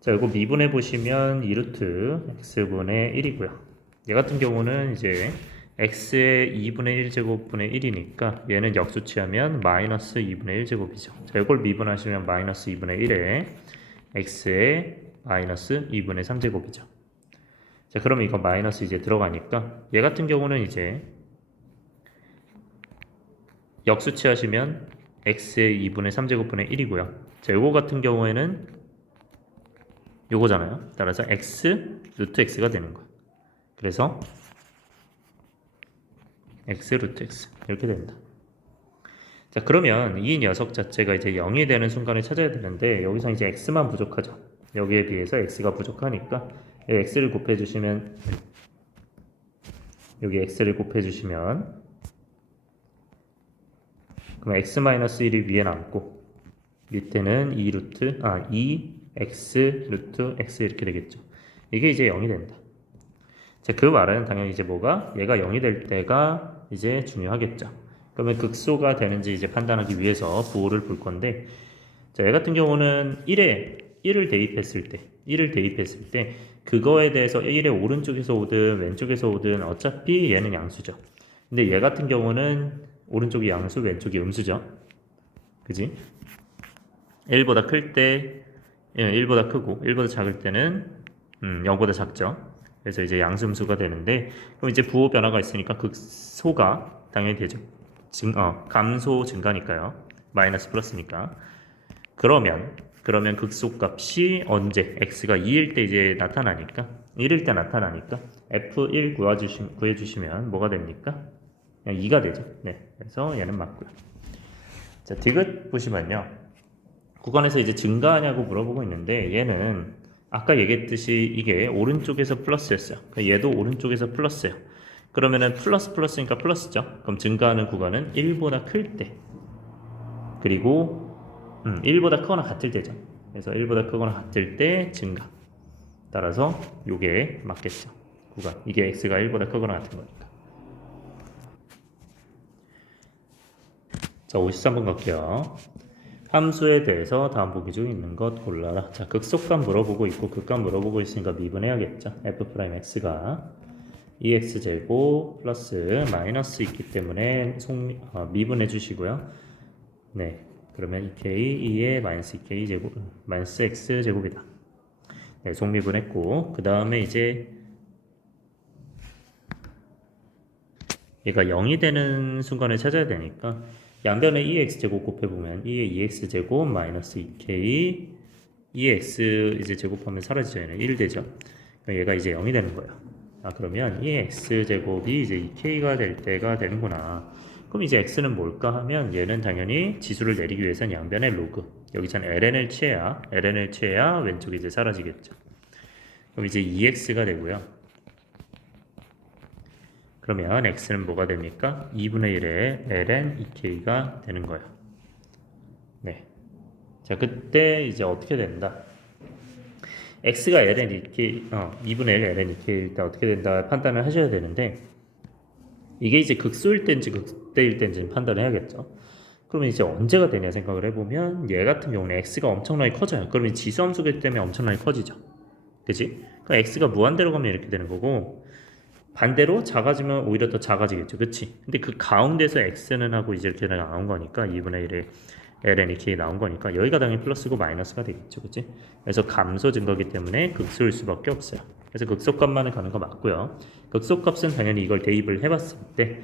자, 이거 미분해 보시면 2루트 x분의 1이고요. 얘 같은 경우는 이제 x의 2분의 1제곱분의 1이니까 얘는 역수 취하면 마이너스 2분의 1제곱이죠. 자, 이걸 미분하시면 마이너스 2분의 1에 x의 마이너스 2분의 3제곱이죠. 자, 그러면 이거 마이너스 이제 들어가니까 얘 같은 경우는 이제 역수 취하시면 x의 2분의 3제곱분의 1이고요. 자, 요거 같은 경우에는 요거잖아요. 따라서 x 루트 x가 되는 거예요. 그래서 x 루트 x 이렇게 된다. 자, 그러면 이 녀석 자체가 이제 0이 되는 순간을 찾아야 되는데 여기서 이제 x만 부족하죠. 여기에 비해서 x가 부족하니까 x를 곱해주시면 여기 x를 곱해주시면 그럼 x-1이 위에 남고 밑에는 2x 루트 x 이렇게 되겠죠. 이게 이제 0이 된다. 자, 그 말은 당연히 이제 뭐가 얘가 0이 될 때가 이제 중요하겠죠. 그러면 극소가 되는지 이제 판단하기 위해서 부호를 볼 건데, 자, 얘 같은 경우는 1을 대입했을 때 그거에 대해서 1의 오른쪽에서 오든 왼쪽에서 오든 어차피 얘는 양수죠. 근데 얘 같은 경우는 오른쪽이 양수, 왼쪽이 음수죠. 그지? 1보다 클 때, 1보다 크고 1보다 작을 때는 0보다 작죠. 그래서 이제 양수음수가 되는데, 그럼 이제 부호 변화가 있으니까 극소가 당연히 되죠. 감소 증가니까요. 마이너스 플러스니까. 그러면 극소값이 언제 x가 2일 때 이제 나타나니까 1일 때 나타나니까 f1 구해주시면 뭐가 됩니까? 그냥 2가 되죠. 네, 그래서 얘는 맞고요. 자, 디귿 보시면요. 구간에서 이제 증가하냐고 물어보고 있는데 얘는 아까 얘기했듯이 이게 오른쪽에서 플러스였어요. 그러니까 얘도 오른쪽에서 플러스예요. 그러면은 플러스니까 플러스죠. 그럼 증가하는 구간은 1보다 클 때. 그리고 1보다 크거나 같을 때죠. 그래서 1보다 크거나 같을 때 증가. 따라서 요게 맞겠죠. 구간. 이게 x가 1보다 크거나 같은 거니까. 자, 53번 갈게요. 함수에 대해서 다음 보기 중에 있는 것 골라라. 자, 극속값 물어보고 있고 극값 물어보고 있으니까 미분해야겠죠. f'x가 2x제곱 플러스 마이너스 있기 때문에 미분해 주시고요. 네, 그러면 2k 2에 마이너스 2k 제곱 마이너스 x 제곱이다. 네, 속미분했고 그 다음에 이제 얘가 0이 되는 순간을 찾아야 되니까 양변에 2x제곱 곱해보면 2에 2x제곱 마이너스 2k 2x 이제 제곱하면 사라지죠. 얘는 1 되죠. 그럼 얘가 이제 0이 되는 거예요. 아, 그러면 2x제곱이 이제 2k가 될 때가 되는구나. 그럼 이제 x는 뭘까 하면 얘는 당연히 지수를 내리기 위해서는 양변의 로그. 여기서는 ln을 취해야 왼쪽이 이제 사라지겠죠. 그럼 이제 2x가 되고요. 그러면 x는 뭐가 됩니까? 2분의 1의 ln 2k가 되는 거예요. 네. 자, 그때 이제 어떻게 된다? x가 ln 2k, 2분의 1 ln 2k일 때 어떻게 된다 판단을 하셔야 되는데, 이게 이제 극소일 때인지 극대일 때인지 판단을 해야겠죠. 그러면 이제 언제가 되냐 생각을 해보면 얘 같은 경우는 x가 엄청나게 커져요. 그러면 지수함수기 때문에 엄청나게 커지죠. 그치? 그럼 x가 무한대로 가면 이렇게 되는 거고, 반대로 작아지면 오히려 더 작아지겠죠. 그치? 근데 그 가운데서 x는 하고 이제 이렇게 나온 거니까 2분의 1에 ln 2k 나온 거니까 여기가 당연히 플러스고 마이너스가 되겠죠. 그치? 그래서 감소 증가기 때문에 극소일 수밖에 없어요. 그래서 극소값만은 가는 거 맞고요. 극소값은 당연히 이걸 대입을 해봤을 때,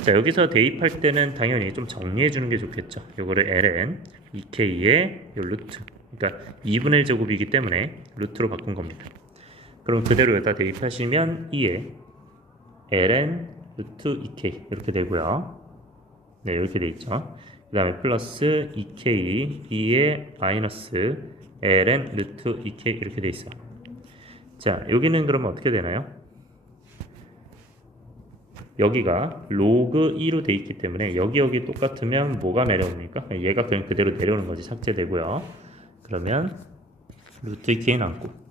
자, 여기서 대입할 때는 당연히 좀 정리해 주는 게 좋겠죠. 요거를 ln 2k의 요 루트, 그러니까 2분의 1 제곱이기 때문에 루트로 바꾼 겁니다. 그럼 그대로 여기다 대입하시면 2에 ln 루트 2k 이렇게 되고요. 네, 이렇게 돼 있죠. 그 다음에 플러스 2k 2에 마이너스 ln 루트 2k 이렇게 돼 있어요. 자, 여기는 그러면 어떻게 되나요? 여기가 로그 2로 돼 있기 때문에 여기 똑같으면 뭐가 내려옵니까? 얘가 그냥 그대로 내려오는 거지. 삭제되고요. 그러면 루트 2k 남고,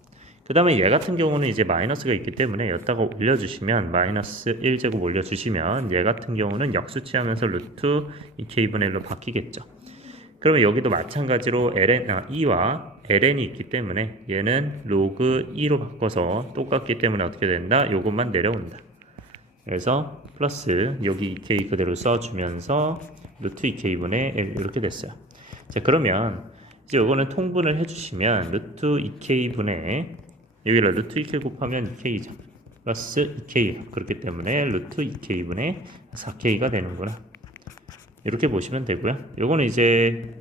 그 다음에 얘 같은 경우는 이제 마이너스가 있기 때문에 여기다가 올려주시면 마이너스 1제곱 올려주시면 얘 같은 경우는 역수치하면서 루트 2k분의 1로 바뀌겠죠. 그러면 여기도 마찬가지로 E와 ln이 있기 때문에 얘는 로그 2로 바꿔서 똑같기 때문에 어떻게 된다? 요것만 내려온다. 그래서 플러스 여기 2k 그대로 써주면서 루트 2k분의 1 이렇게 됐어요. 자, 그러면 이제 요거는 통분을 해주시면 루트 2k분의 여기를 루트 2k 곱하면 2k죠. 플러스 2k. 그렇기 때문에 루트 2k분의 4k가 되는구나. 이렇게 보시면 되고요. 요거는 이제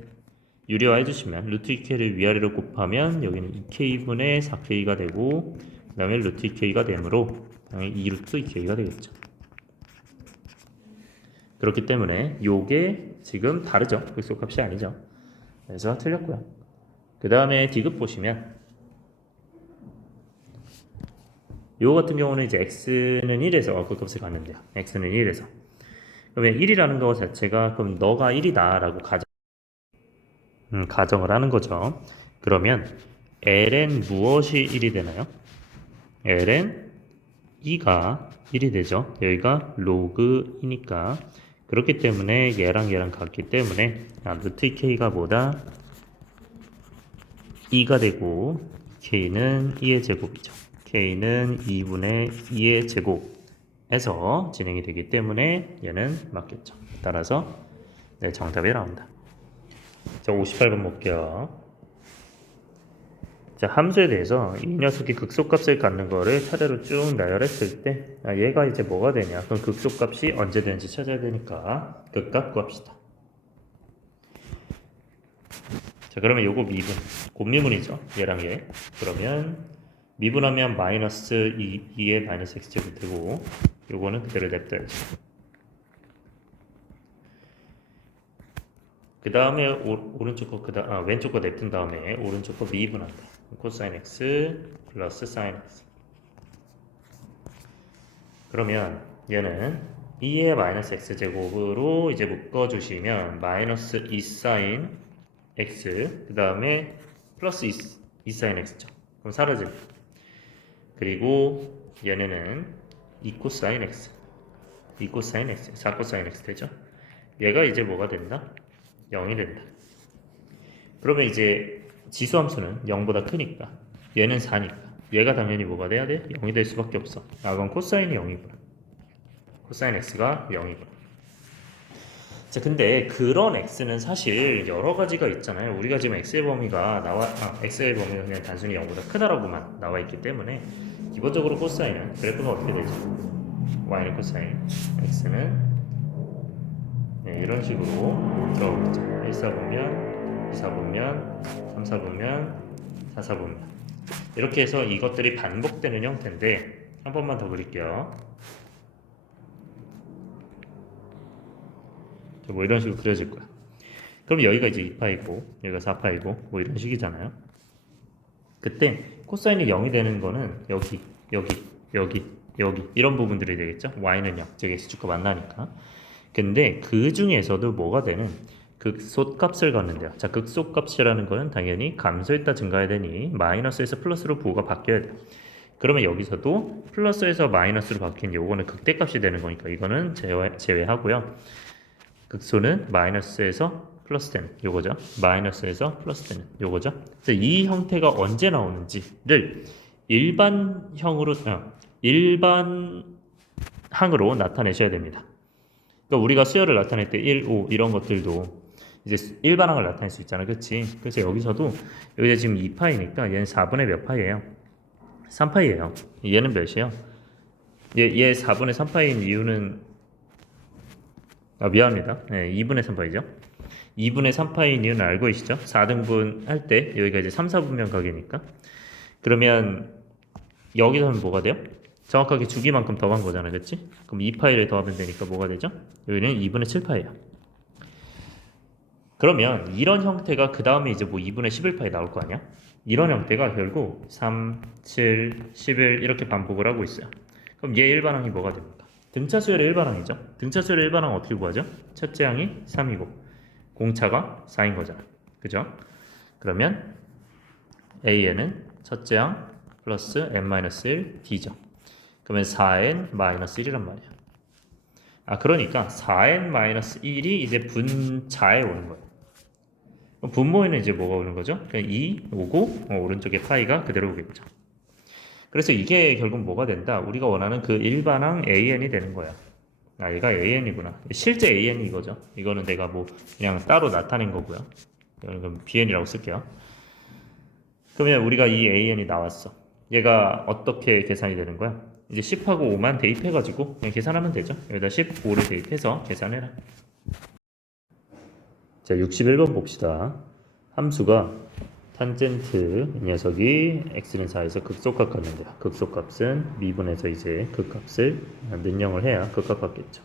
유리화 해주시면 루트 2k를 위아래로 곱하면 여기는 2k분의 4k가 되고, 그 다음에 루트 2k가 되므로 당연히 2루트 2k가 되겠죠. 그렇기 때문에 요게 지금 다르죠. 극소값이 아니죠. 그래서 틀렸고요. 그 다음에 디귿 보시면 요 같은 경우는 이제 x는 1에서 그 값을 갖는데요. x는 1에서. 그러면 1이라는 거 자체가 그럼 너가 1이다 라고 가정을 하는 거죠. 그러면 ln 무엇이 1이 되나요? ln 2가 1이 되죠. 여기가 로그 2니까 그렇기 때문에 얘랑 같기 때문에 루트 k가 뭐다? 2가 되고 k는 2의 제곱이죠. k는 2분의 2의 제곱에서 진행이 되기 때문에 얘는 맞겠죠. 따라서 네, 정답이 나온다. 자, 58번 볼게요. 자, 함수에 대해서 이 녀석이 극소값을 갖는 거를 차례로 쭉 나열했을 때 얘가 이제 뭐가 되냐? 그럼 극소값이 언제 되는지 찾아야 되니까 극값 구합시다. 자, 그러면 요거 미분, 곱미분이죠. 얘랑 얘. 그러면 미분하면 마이너스 2의 마이너스 x제곱 되고 요거는 그대로 냅둬야지. 그 다음에 오른쪽 거 왼쪽 거 냅둔 다음에 오른쪽 거 미분한다. 코사인 x 플러스 사인 x. 그러면 얘는 2의 마이너스 x제곱으로 이제 묶어주시면 마이너스 2 사인 x 그 다음에 플러스 2 사인 x죠. 그럼 사라집니다. 그리고 얘네는 2 코사인 x 2 코사인 x 4 코사인 x 되죠. 얘가 이제 뭐가 된다? 0이 된다. 그러면 이제 지수함수는 0보다 크니까 얘는 4니까 얘가 당연히 뭐가 돼야 돼? 0이 될 수밖에 없어. 그럼 코사인이 0이구나. 코사인 x가 0이구나. 자, 근데 그런 x는 사실 여러 가지가 있잖아요. 우리가 지금 x의 범위가 x의 범위가 그냥 단순히 0보다 크다라고만 나와 있기 때문에 기본적으로 코사인은 그래프가 어떻게 되죠? y는 코사인 x는 네, 이런 식으로 들어오겠죠. 1, 4분면, 2, 4분면, 3, 4분면, 4, 4분면 이렇게 해서 이것들이 반복되는 형태인데 한 번만 더 그릴게요. 뭐 이런 식으로 그려질 거야. 그럼 여기가 이제 2파이고 여기가 4파이고 뭐 이런 식이잖아요. 그때 코사인이 0이 되는 거는 여기 이런 부분들이 되겠죠. y는 0, 즉 x축과 만나니까. 근데 그 중에서도 뭐가 되는 극소값을 갖는데요. 자, 극소값이라는 거는 당연히 감소했다 증가해야 되니 마이너스에서 플러스로 부호가 바뀌어야 돼요. 그러면 여기서도 플러스에서 마이너스로 바뀐 요거는 극대값이 되는 거니까 이거는 제외하고요. 극소는 마이너스에서 플러스 되는 요거죠. 마이너스에서 플러스 되는 요거죠. 그래서 이 형태가 언제 나오는지를 일반항으로 나타내셔야 됩니다. 그러니까 우리가 수열을 나타낼 때 1, 5 이런 것들도 이제 일반항을 나타낼 수 있잖아. 그치? 그래서 여기서도 여기가 지금 2파이니까 얘는 4분의 몇 파이예요? 3파이예요. 얘는 몇이에요? 얘 4분의 3파이인 이유는 미안합니다. 네, 2분의 3파이죠. 2분의 3파인 이유는 알고 계시죠? 4등분 할 때 여기가 이제 3, 4분면 가게니까. 그러면 여기서는 뭐가 돼요? 정확하게 주기만큼 더한 거잖아. 그치? 그럼 2파이를 더하면 되니까 뭐가 되죠? 여기는 2분의 7파이야. 그러면 이런 형태가 그 다음에 이제 뭐 2분의 11파이 나올 거 아니야? 이런 형태가 결국 3, 7, 11 이렇게 반복을 하고 있어요. 그럼 얘 일반항이 뭐가 됩니까? 등차수열의 일반항이죠. 등차수열의 일반항 어떻게 구하죠? 첫째 항이 3이고 공차가 4인 거잖아. 그죠? 그러면 AN은 첫째 항 플러스 n-1 D죠. 그러면 4n-1이란 말이야. 그러니까 4n-1이 이제 분자에 오는 거예요. 분모에는 이제 뭐가 오는 거죠? 그냥 2 오고 오른쪽에 파이가 그대로 오겠죠. 그래서 이게 결국 뭐가 된다? 우리가 원하는 그 일반항 AN이 되는 거야. 얘가 AN이구나. 실제 AN이 이거죠. 이거는 내가 뭐 그냥 따로 나타낸 거고요. 이건 BN이라고 쓸게요. 그러면 우리가 이 AN이 나왔어. 얘가 어떻게 계산이 되는 거야? 이제 10하고 5만 대입해가지고 그냥 계산하면 되죠. 여기다 15를 대입해서 계산해라. 자, 61번 봅시다. 함수가 탄젠트 이 녀석이 x는 4에서 극소값 갖는데요. 극소값은 미분해서 이제 극값을 능령을 해야 극값 받겠죠.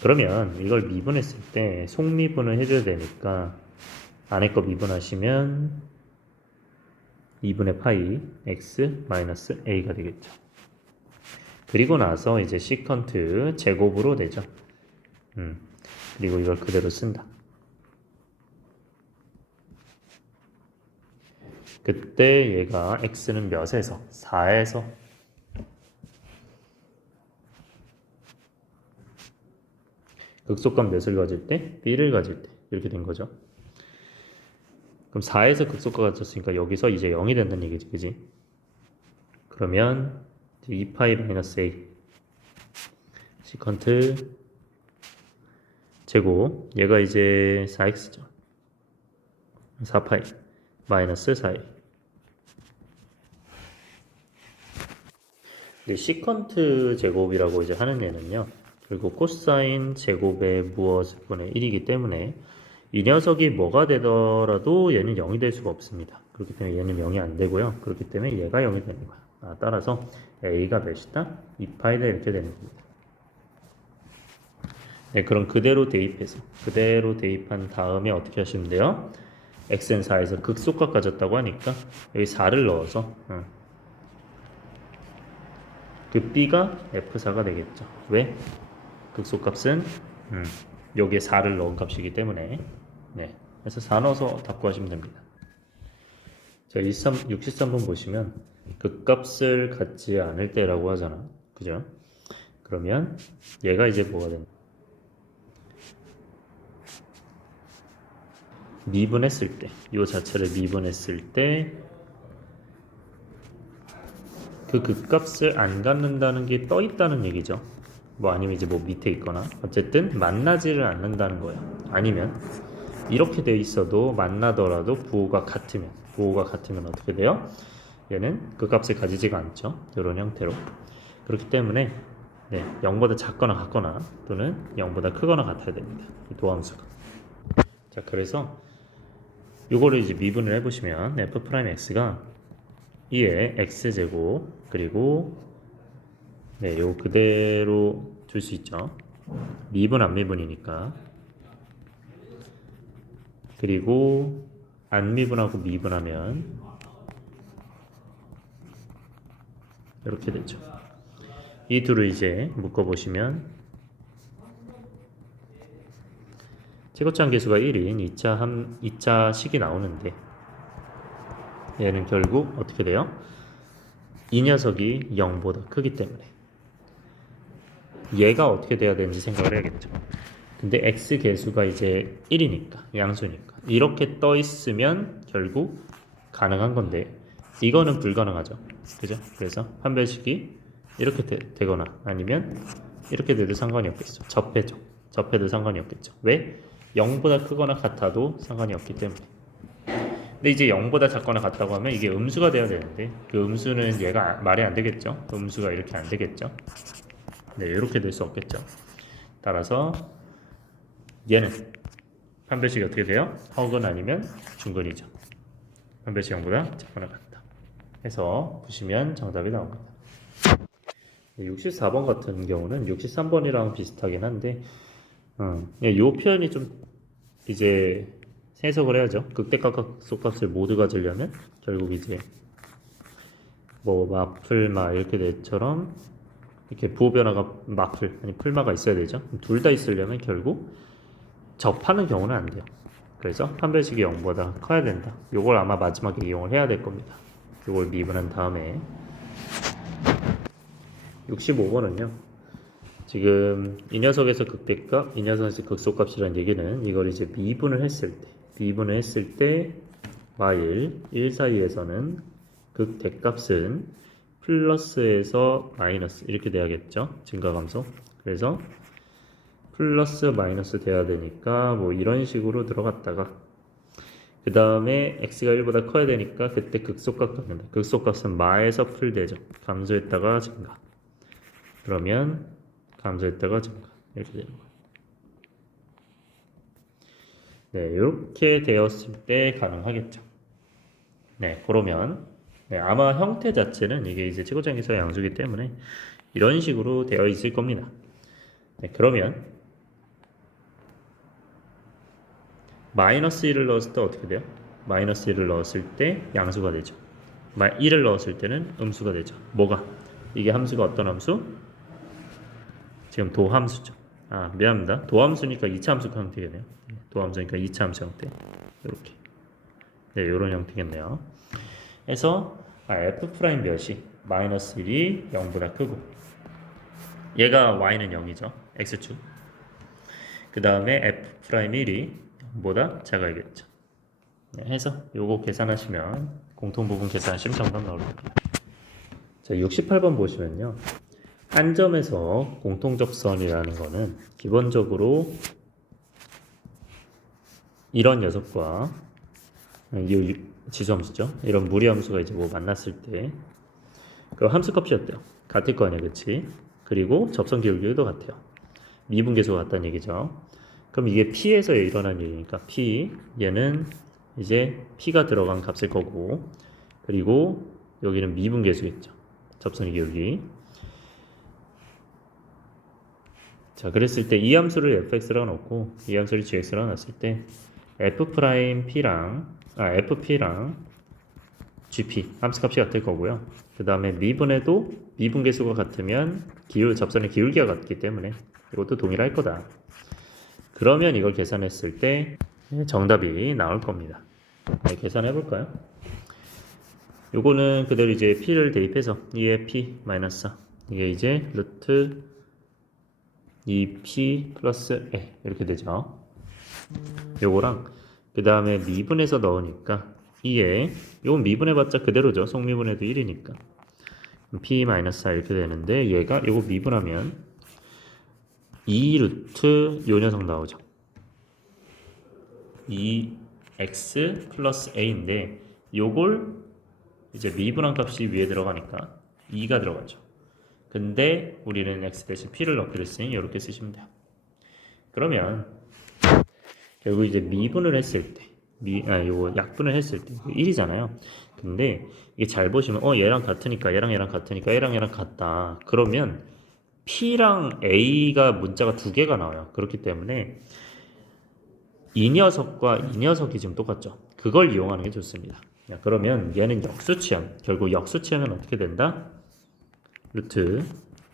그러면 이걸 미분했을 때 속미분을 해줘야 되니까 안에 거 미분하시면 2분의 파이 x 마이너스 a가 되겠죠. 그리고 나서 이제 시컨트 제곱으로 되죠. 그리고 이걸 그대로 쓴다. 그때 얘가 x는 몇에서 4에서 극소값 몇을 가질 때? b를 가질 때 이렇게 된 거죠. 그럼 4에서 극소값 가졌으니까 여기서 이제 0이 된다는 얘기지, 그지? 그러면 2파이 마이너스 a 시컨트 제곱, 얘가 이제 4x죠. 4파이 마이너스 4a. 근데 시컨트 제곱이라고 이제 하는 얘는요, 그리고 코사인 제곱의 무엇분의 1이기 때문에 이 녀석이 뭐가 되더라도 얘는 0이 될 수가 없습니다. 그렇기 때문에 얘는 0이 안 되고요. 그렇기 때문에 얘가 0이 되는 거야. 따라서 a가 몇이다? 2파이다 이렇게 되는 겁니다. 네, 그럼 그대로 대입한 다음에 어떻게 하시면 돼요? x는 4에서 극소값 가졌다고 하니까 여기 4를 넣어서 그 b가 f4가 되겠죠. 왜? 극소값은 여기에 4를 넣은 값이기 때문에. 네, 그래서 4 넣어서 답 구하시면 됩니다. 자, 63번 보시면 극값을 갖지 않을 때라고 하잖아. 그죠? 그러면 얘가 이제 뭐가 됩니까? 미분했을 때, 이 자체를 미분했을 때 그 극값을 안 갖는다는 게 떠 있다는 얘기죠. 뭐 아니면 이제 뭐 밑에 있거나 어쨌든 만나지를 않는다는 거예요. 아니면 이렇게 돼 있어도 만나더라도 부호가 같으면 어떻게 돼요? 얘는 극값을 가지지가 않죠. 이런 형태로. 그렇기 때문에 0보다 작거나 같거나 또는 0보다 크거나 같아야 됩니다. 이 도함수가. 자, 그래서 이거를 이제 미분을 해보시면 f'x가 2의 x제곱 그리고 요 그대로 줄 수 있죠. 미분 안 미분이니까. 그리고 안 미분하고 미분하면 이렇게 되죠. 이 둘을 이제 묶어보시면 최고차 계수가 1인 2차 식이 나오는데 얘는 결국 어떻게 돼요? 이 녀석이 0보다 크기 때문에 얘가 어떻게 돼야 되는지 생각을 해야겠죠. 근데 x 계수가 이제 1이니까 양수니까 이렇게 떠 있으면 결국 가능한 건데 이거는 불가능하죠. 그죠? 그래서 판별식이 이렇게 되거나 아니면 이렇게 돼도 상관이 없겠죠. 접해도 상관이 없겠죠. 왜? 0보다 크거나 같아도 상관이 없기 때문에. 근데 이제 0보다 작거나 같다고 하면 이게 음수가 돼야 되는데 그 음수는 얘가 말이 안 되겠죠. 음수가 이렇게 안 되겠죠. 네, 이렇게 될 수 없겠죠. 따라서 얘는 판별식이 어떻게 돼요? 허근 아니면 중근이죠. 판별식 0보다 작거나 같다. 해서 보시면 정답이 나옵니다. 64번 같은 경우는 63번이랑 비슷하긴 한데 이 표현이 좀 이제 해석을 해야죠. 극대값 속값을 모두 가지려면 결국 이제 뭐 마풀마 이렇게 될처럼 이렇게 부호 변화가 마풀 아니 풀마가 있어야 되죠. 둘 다 있으려면 결국 접하는 경우는 안 돼요. 그래서 판별식이 0보다 커야 된다. 요걸 아마 마지막에 이용을 해야 될 겁니다. 요걸 미분한 다음에 65번은요. 지금 이 녀석에서 극대값, 이 녀석에서 극소값이라는 얘기는 이걸 이제 미분을 했을 때 마일 1 사이에서는 극대값은 플러스에서 마이너스 이렇게 돼야겠죠. 증가감소. 그래서 플러스 마이너스 돼야 되니까 뭐 이런 식으로 들어갔다가 그 다음에 x가 1보다 커야 되니까 그때 극소값 갖는다. 극소값은 마에서 풀되죠. 감소했다가 증가. 그러면 감소했다가 증가 이렇게 되는 거예요. 네, 이렇게 되었을 때 가능하겠죠. 네, 그러면 아마 형태 자체는 이게 이제 최고장기서의 양수기 때문에 이런 식으로 되어 있을 겁니다. 네, 그러면 마이너스 1을 넣었을 때 어떻게 돼요? 마이너스 1을 넣었을 때 양수가 되죠. 1을 넣었을 때는 음수가 되죠. 뭐가? 이게 함수가 어떤 함수? 지금 도함수죠. 아, 미안합니다. 도함수니까 2차 함수 형태겠네요. 도함수니까 2차 함수 형태. 이렇게. 네, 이런 형태겠네요. 그래서 f 프라임 몇이 마이너스 1이 0보다 크고 얘가 y는 0이죠. x축. 그 다음에 f'1이 보다 작아야겠죠. 네, 해서 요거 계산하시면 공통부분 계산하시면 정답 나올 겁니다. 자, 68번 보시면요. 한 점에서 공통접선이라는 거는 기본적으로 이런 녀석과 이 지수함수죠. 이런 무리함수가 이제 뭐 만났을 때 그 함수값이 어때요? 같을 거 아니야, 그치? 그리고 접선 기울기도 같아요. 미분계수가 같다는 얘기죠. 그럼 이게 P에서 일어난 일이니까 P, 얘는 이제 P가 들어간 값일 거고, 그리고 여기는 미분계수겠죠. 접선의 기울기. 자, 그랬을 때 이 함수를 fx라고 놓고 이 함수를 gx라고 놨을 때 f'P랑 gp 함수값이 같을 거고요. 그 다음에 미분에도 미분계수가 같으면 접선의 기울기가 같기 때문에 이것도 동일할 거다. 그러면 이걸 계산했을 때 정답이 나올 겁니다. 네, 계산해 볼까요? 요거는 그대로 이제 p를 대입해서 2의 p 마이너스 4 이게 이제 루트 2p 플러스 a 이렇게 되죠. 요거랑 그 다음에 미분해서 넣으니까 2에 요건 미분해봤자 그대로죠. 속미분해도 1이니까 p 마이너스 4 이렇게 되는데 얘가 요거 미분하면 2 루트 요 녀석 나오죠. 2x 플러스 a인데 요걸 이제 미분한 값이 위에 들어가니까 2가 들어가죠. 근데 우리는 x 대신 p를 넣기로 했으니 이렇게 쓰시면 돼요. 그러면 결국 이제 미분을 했을 때 요거 약분을 했을 때 1이잖아요. 근데 이게 잘 보시면 얘랑 같으니까 얘랑 같으니까 얘랑 같다. 그러면 p랑 a가 문자가 두 개가 나와요. 그렇기 때문에 이 녀석과 이 녀석이 지금 똑같죠. 그걸 이용하는 게 좋습니다. 그러면 얘는 역수치함. 결국 역수치하면 어떻게 된다? 루트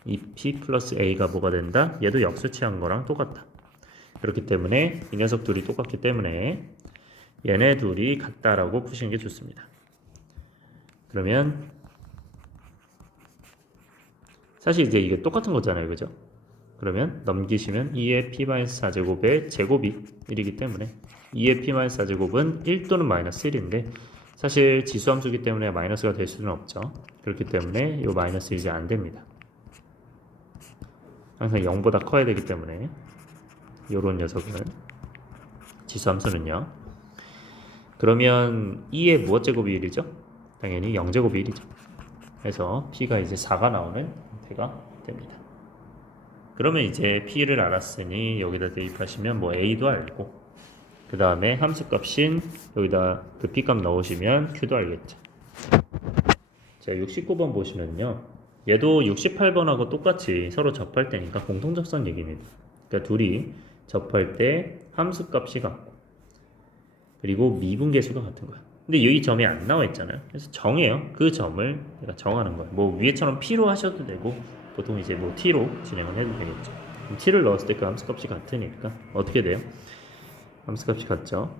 2p 플러스 a가 뭐가 된다? 얘도 역수치한 거랑 똑같다. 그렇기 때문에 이 녀석 둘이 똑같기 때문에 얘네 둘이 같다라고 푸시는 게 좋습니다. 그러면 사실 이제 이게 똑같은 거잖아요, 그죠? 그러면 넘기시면 2의 p-4제곱의 제곱이 1이기 때문에 2의 p-4제곱은 1 또는 마이너스 1인데 사실 지수함수기 때문에 마이너스가 될 수는 없죠. 그렇기 때문에 이 마이너스 이제 안 됩니다. 항상 0보다 커야 되기 때문에 요런 녀석은 지수함수는요. 그러면 2의 무엇 제곱이 1이죠? 당연히 0제곱이 1이죠. 그래서 p가 이제 4가 나오는 형태가 됩니다. 그러면 이제 p를 알았으니 여기다 대입하시면 뭐 a도 알고 그 다음에 함수값인 여기다 그 p값 넣으시면 q도 알겠죠. 자, 69번 보시면요. 얘도 68번하고 똑같이 서로 접할 때니까 공통접선 얘기입니다. 그러니까 둘이 접할 때 함수값이 같고 그리고 미분계수가 같은 거야. 근데 이 점이 안 나와 있잖아요. 그래서 정해요. 그 점을 내가 정하는 거예요. 뭐 위에처럼 p로 하셔도 되고 보통 이제 뭐 t로 진행을 해도 되겠죠. t를 넣었을 때 그 함수값이 같으니까 어떻게 돼요? 함수값이 같죠.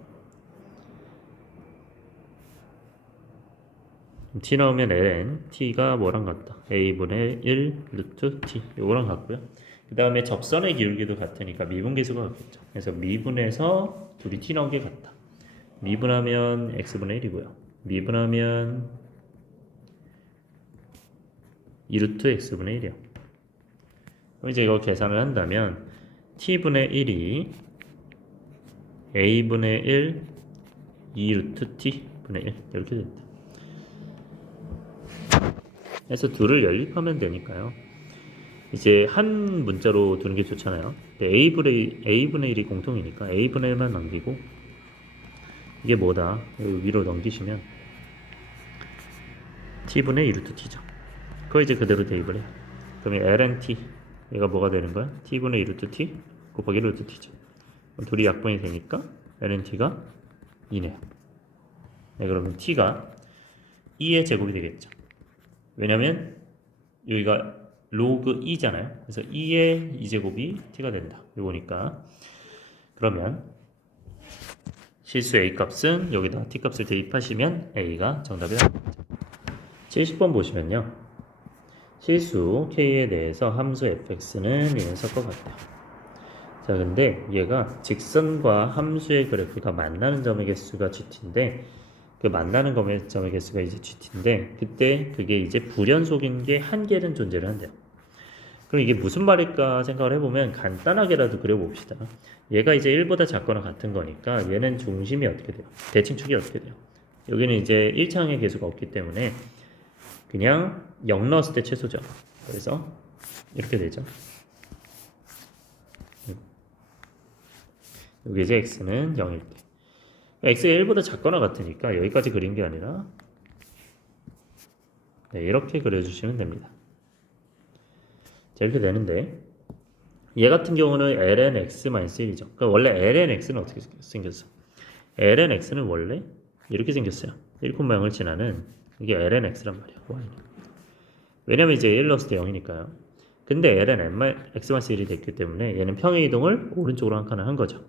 t 나오면 ln t가 뭐랑 같다? a분의 1 루트 t 요거랑 같고요. 그 다음에 접선의 기울기도 같으니까 미분계수가 같겠죠. 그래서 미분해서 둘이 t 나온 게 같다. 미분하면 x분의 1이고요. 미분하면 2루트 x분의 1이요. 그럼 이제 이거 계산을 한다면 t분의 1이 a분의 1 2루트 t분의 1 이렇게 됩니다. 그래서 둘을 연립하면 되니까요. 이제 한 문자로 두는 게 좋잖아요. 근데 a분의 1이 공통이니까 a분의 1만 남기고 이게 뭐다? 여기 위로 넘기시면 t분의 2루트 t죠. 그거 이제 그대로 대입을 해요. 그러면 ln t 얘가 뭐가 되는 거야? t분의 2루트 t 곱하기 루트 t죠. 둘이 약분이 되니까 ln t가 2네요. 네, 그러면 t가 2의 제곱이 되겠죠. 왜냐면 여기가 로그 2잖아요. 그래서 2의 2제곱이 t가 된다. 이거니까. 그러면 실수 a 값은 여기다 t 값을 대입하시면 a가 정답이 나옵니다. 70번 보시면요. 실수 k에 대해서 함수 fx는 이 녀석과 같아요. 자, 근데 얘가 직선과 함수의 그래프가 만나는 점의 개수가 GT인데 그 만나는 점의 개수가 이제 GT인데 그때 그게 이제 불연속인 게 한 개는 존재를 한대요. 그럼 이게 무슨 말일까 생각을 해보면 간단하게라도 그려봅시다. 얘가 이제 1보다 작거나 같은 거니까 얘는 중심이 어떻게 돼요? 대칭축이 어떻게 돼요? 여기는 이제 1차항의 개수가 없기 때문에 그냥 0 넣었을 때 최소죠. 그래서 이렇게 되죠. 여기 이제 x는 0일 때. x가 1보다 작거나 같으니까 여기까지 그린 게 아니라 네, 이렇게 그려주시면 됩니다. 자, 이렇게 되는데 얘 같은 경우는 ln x-1이죠. 그러니까 원래 ln x는 어떻게 생겼어? ln x는 원래 이렇게 생겼어요. 1,0을 지나는 이게 ln x란 말이야. y는. 왜냐면 이제 1 넣었을 때 0이니까요. 근데 ln x-1이 됐기 때문에 얘는 평행 이동을 오른쪽으로 한 칸을 한 거죠.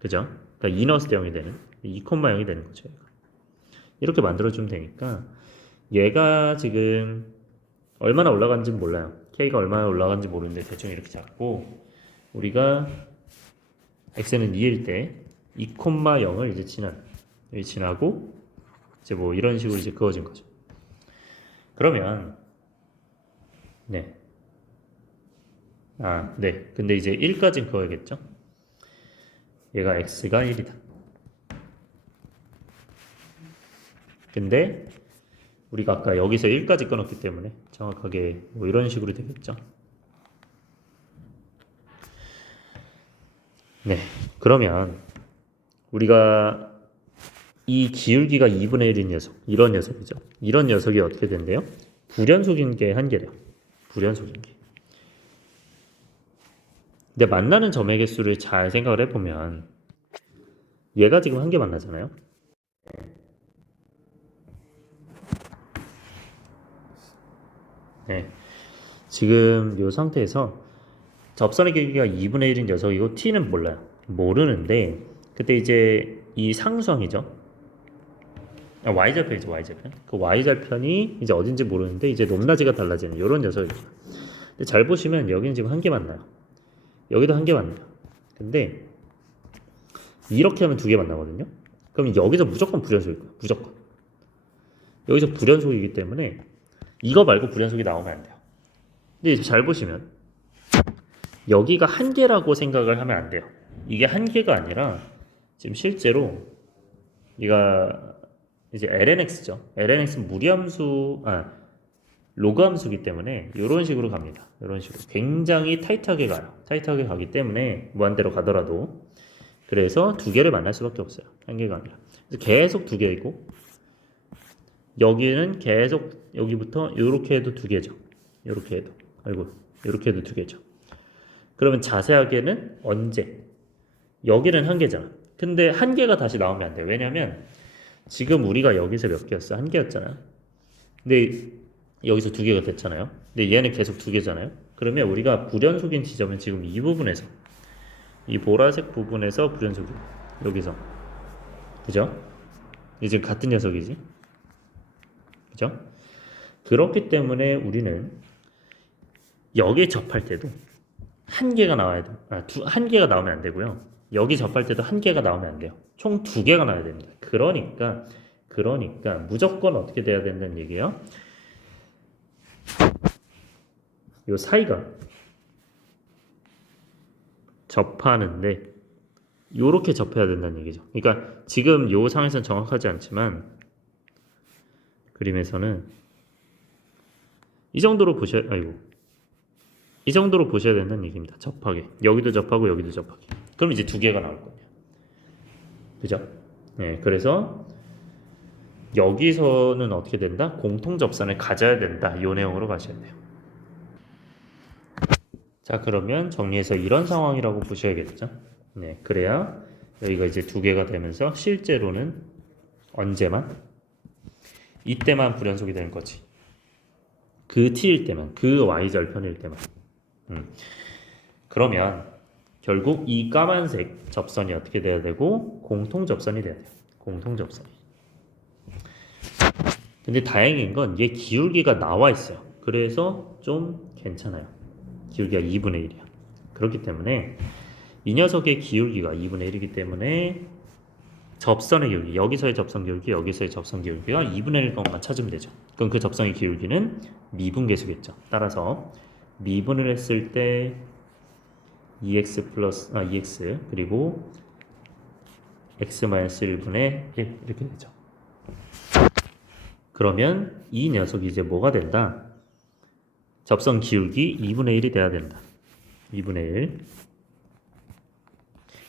그죠? 그러니까 2 넣었을 때 0이 되는 2,0이 되는 거죠. 얘가. 이렇게 만들어주면 되니까 얘가 지금 얼마나 올라간지 몰라요. k가 얼마나 올라간지 모르는데 대충 이렇게 잡고 우리가 x는 2일 때 2,0을 이제 여기 지나고 이제 뭐 이런 식으로 이제 그어진 거죠. 그러면 네. 네. 근데 이제 1까지는 그어야겠죠. 얘가 x가 1이다. 근데 우리가 아까 여기서 1까지 끊었기 때문에 정확하게 뭐 이런 식으로 되겠죠. 네. 그러면 우리가 이 기울기가 2분의 1인 녀석, 이런 녀석이죠. 이런 녀석이 어떻게 된대요? 불연속인 게 한 개래요. 불연속인 게. 근데 만나는 점의 개수를 잘 생각을 해보면 얘가 지금 한 개 만나잖아요. 네. 지금 이 상태에서 접선의 길이가 2분의 1인 녀석이고 t는 몰라요. 모르는데 그때 이제 이 상수항이죠. y절편이죠. y절편. 그 y절편이 이제 어딘지 모르는데 이제 높낮이가 달라지는 이런 녀석이죠. 근데 잘 보시면 여기는 지금 한 개 만나요. 여기도 한 개 만나요. 근데 이렇게 하면 두 개 만나거든요. 그럼 여기서 무조건 불연속일 거예요. 무조건. 여기서 불연속이기 때문에 이거 말고 불연속이 나오면 안 돼요. 근데 이제 잘 보시면 여기가 한 개라고 생각을 하면 안 돼요. 이게 한 개가 아니라 지금 실제로 얘가 이제 lnx죠. lnx는 무리함수, 로그함수기 때문에 이런 식으로 갑니다. 이런 식으로 굉장히 타이트하게 가요. 타이트하게 가기 때문에 무한대로 가더라도 그래서 두 개를 만날 수밖에 없어요. 한 개가 아니라. 그래서 계속 두 개이고 여기는 계속 여기부터 이렇게 해도 두 개죠. 이렇게 해도 이렇게 해도 두 개죠. 그러면 자세하게는 언제? 여기는 한 개잖아. 근데 한 개가 다시 나오면 안 돼요. 왜냐면 지금 우리가 여기서 몇 개였어? 한 개였잖아. 근데 여기서 두 개가 됐잖아요. 근데 얘는 계속 두 개잖아요. 그러면 우리가 불연속인 지점은 지금 이 부분에서 이 보라색 부분에서 불연속이 여기서 그죠? 이게 지금 같은 녀석이지. 그죠? 그렇기 때문에 우리는 여기에 접할 때도 한 개가 나와야 돼. 한 개가 나오면 안 되고요. 여기 접할 때도 한 개가 나오면 안 돼요. 총 두 개가 나와야 됩니다. 그러니까 무조건 어떻게 돼야 된다는 얘기예요. 요 사이가 접하는데 요렇게 접해야 된다는 얘기죠. 그러니까 지금 요 상에서는 정확하지 않지만 그림에서는 이 정도로 이 정도로 보셔야 된다는 얘기입니다. 접하게. 여기도 접하고 여기도 접하게. 그럼 이제 두 개가 나올 거예요. 그죠? 네, 그래서 여기서는 어떻게 된다? 공통 접선을 가져야 된다. 이 내용으로 가셔야 돼요. 자, 그러면 정리해서 이런 상황이라고 보셔야겠죠? 네, 그래야 여기가 이제 두 개가 되면서 실제로는 언제만? 이때만 불연속이 되는 거지. 그 t일 때만, 그 y절편일 때만. 그러면 결국 이 까만색 접선이 어떻게 돼야 되고 공통 접선이 돼야 돼요. 공통 접선이. 근데 다행인 건 얘 기울기가 나와 있어요. 그래서 좀 괜찮아요. 기울기가 2분의 1이야. 그렇기 때문에 이 녀석의 기울기가 2분의 1이기 때문에 접선의 기울기, 여기서의 접선 기울기, 여기서의 접선 기울기가 2분의 1 것만 찾으면 되죠. 그럼 그 접선의 기울기는 미분계수겠죠. 따라서 미분을 했을 때 2x 그리고 x-1분의 1 이렇게 되죠. 그러면 이 녀석이 이제 뭐가 된다? 접선 기울기 2분의 1이 돼야 된다. 2분의 1.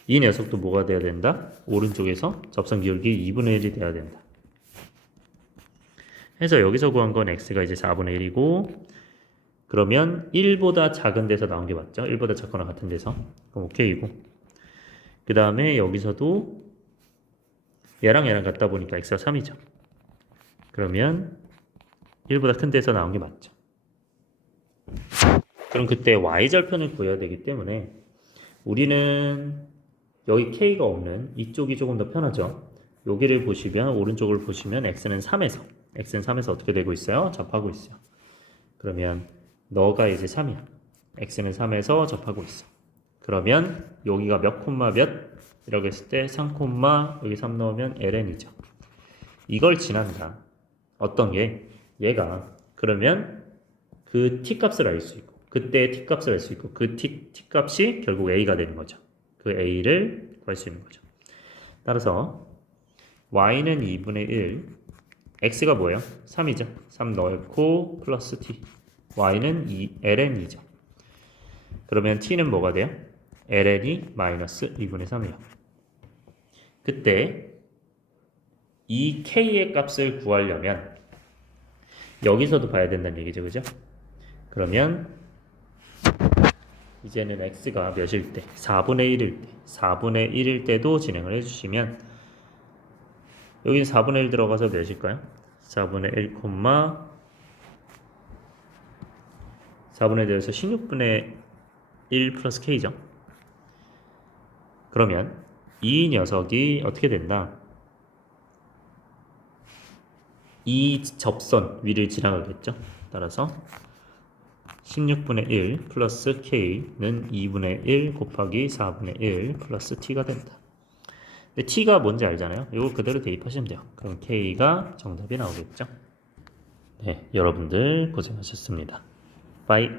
이 녀석도 뭐가 돼야 된다? 오른쪽에서 접선 기울기 2분의 1이 돼야 된다. 해서 여기서 구한 건 x가 이제 4분의 1이고, 그러면 1보다 작은 데서 나온 게 맞죠? 1보다 작거나 같은 데서. 그럼 오케이고. 그 다음에 여기서도 얘랑 같다 보니까 x가 3이죠. 그러면 1보다 큰 데서 나온 게 맞죠. 그럼 그때 y절편을 구해야 되기 때문에 우리는 여기 k가 없는 이쪽이 조금 더 편하죠. 여기를 보시면 오른쪽을 보시면 x는 3에서 어떻게 되고 있어요? 접하고 있어요. 그러면 너가 이제 3이야. x는 3에서 접하고 있어. 그러면 여기가 몇 콤마 몇? 이라고 했을 때 3 콤마 여기 3 넣으면 ln이죠. 이걸 지난다. 어떤 게? 얘가 그러면 그 t값을 알 수 있고 그때 t값을 알 수 있고 그 t값이 결국 a가 되는 거죠. 그 a를 구할 수 있는 거죠. 따라서 y는 2분의 1, x가 뭐예요? 3이죠. 3 넣고 플러스 t. y는 ln이죠. 그러면 t는 뭐가 돼요? ln이 마이너스 2분의 3이에요. 그때 이 k의 값을 구하려면 여기서도 봐야 된다는 얘기죠. 그죠? 그러면 이제는 x가 몇일 때? 4분의 1일 때. 4분의 1일 때도 진행을 해주시면 여기는 4분의 1 들어가서 몇일까요? 4분의 1, 4분의 1에서 16분의 1 플러스 k죠. 그러면 이 녀석이 어떻게 된다? 이 접선 위를 지나가겠죠. 따라서 16분의 1 플러스 k는 2분의 1 곱하기 4분의 1 플러스 t가 된다. 근데 t가 뭔지 알잖아요. 이거 그대로 대입하시면 돼요. 그럼 k가 정답이 나오겠죠. 네, 여러분들 고생하셨습니다. 바이.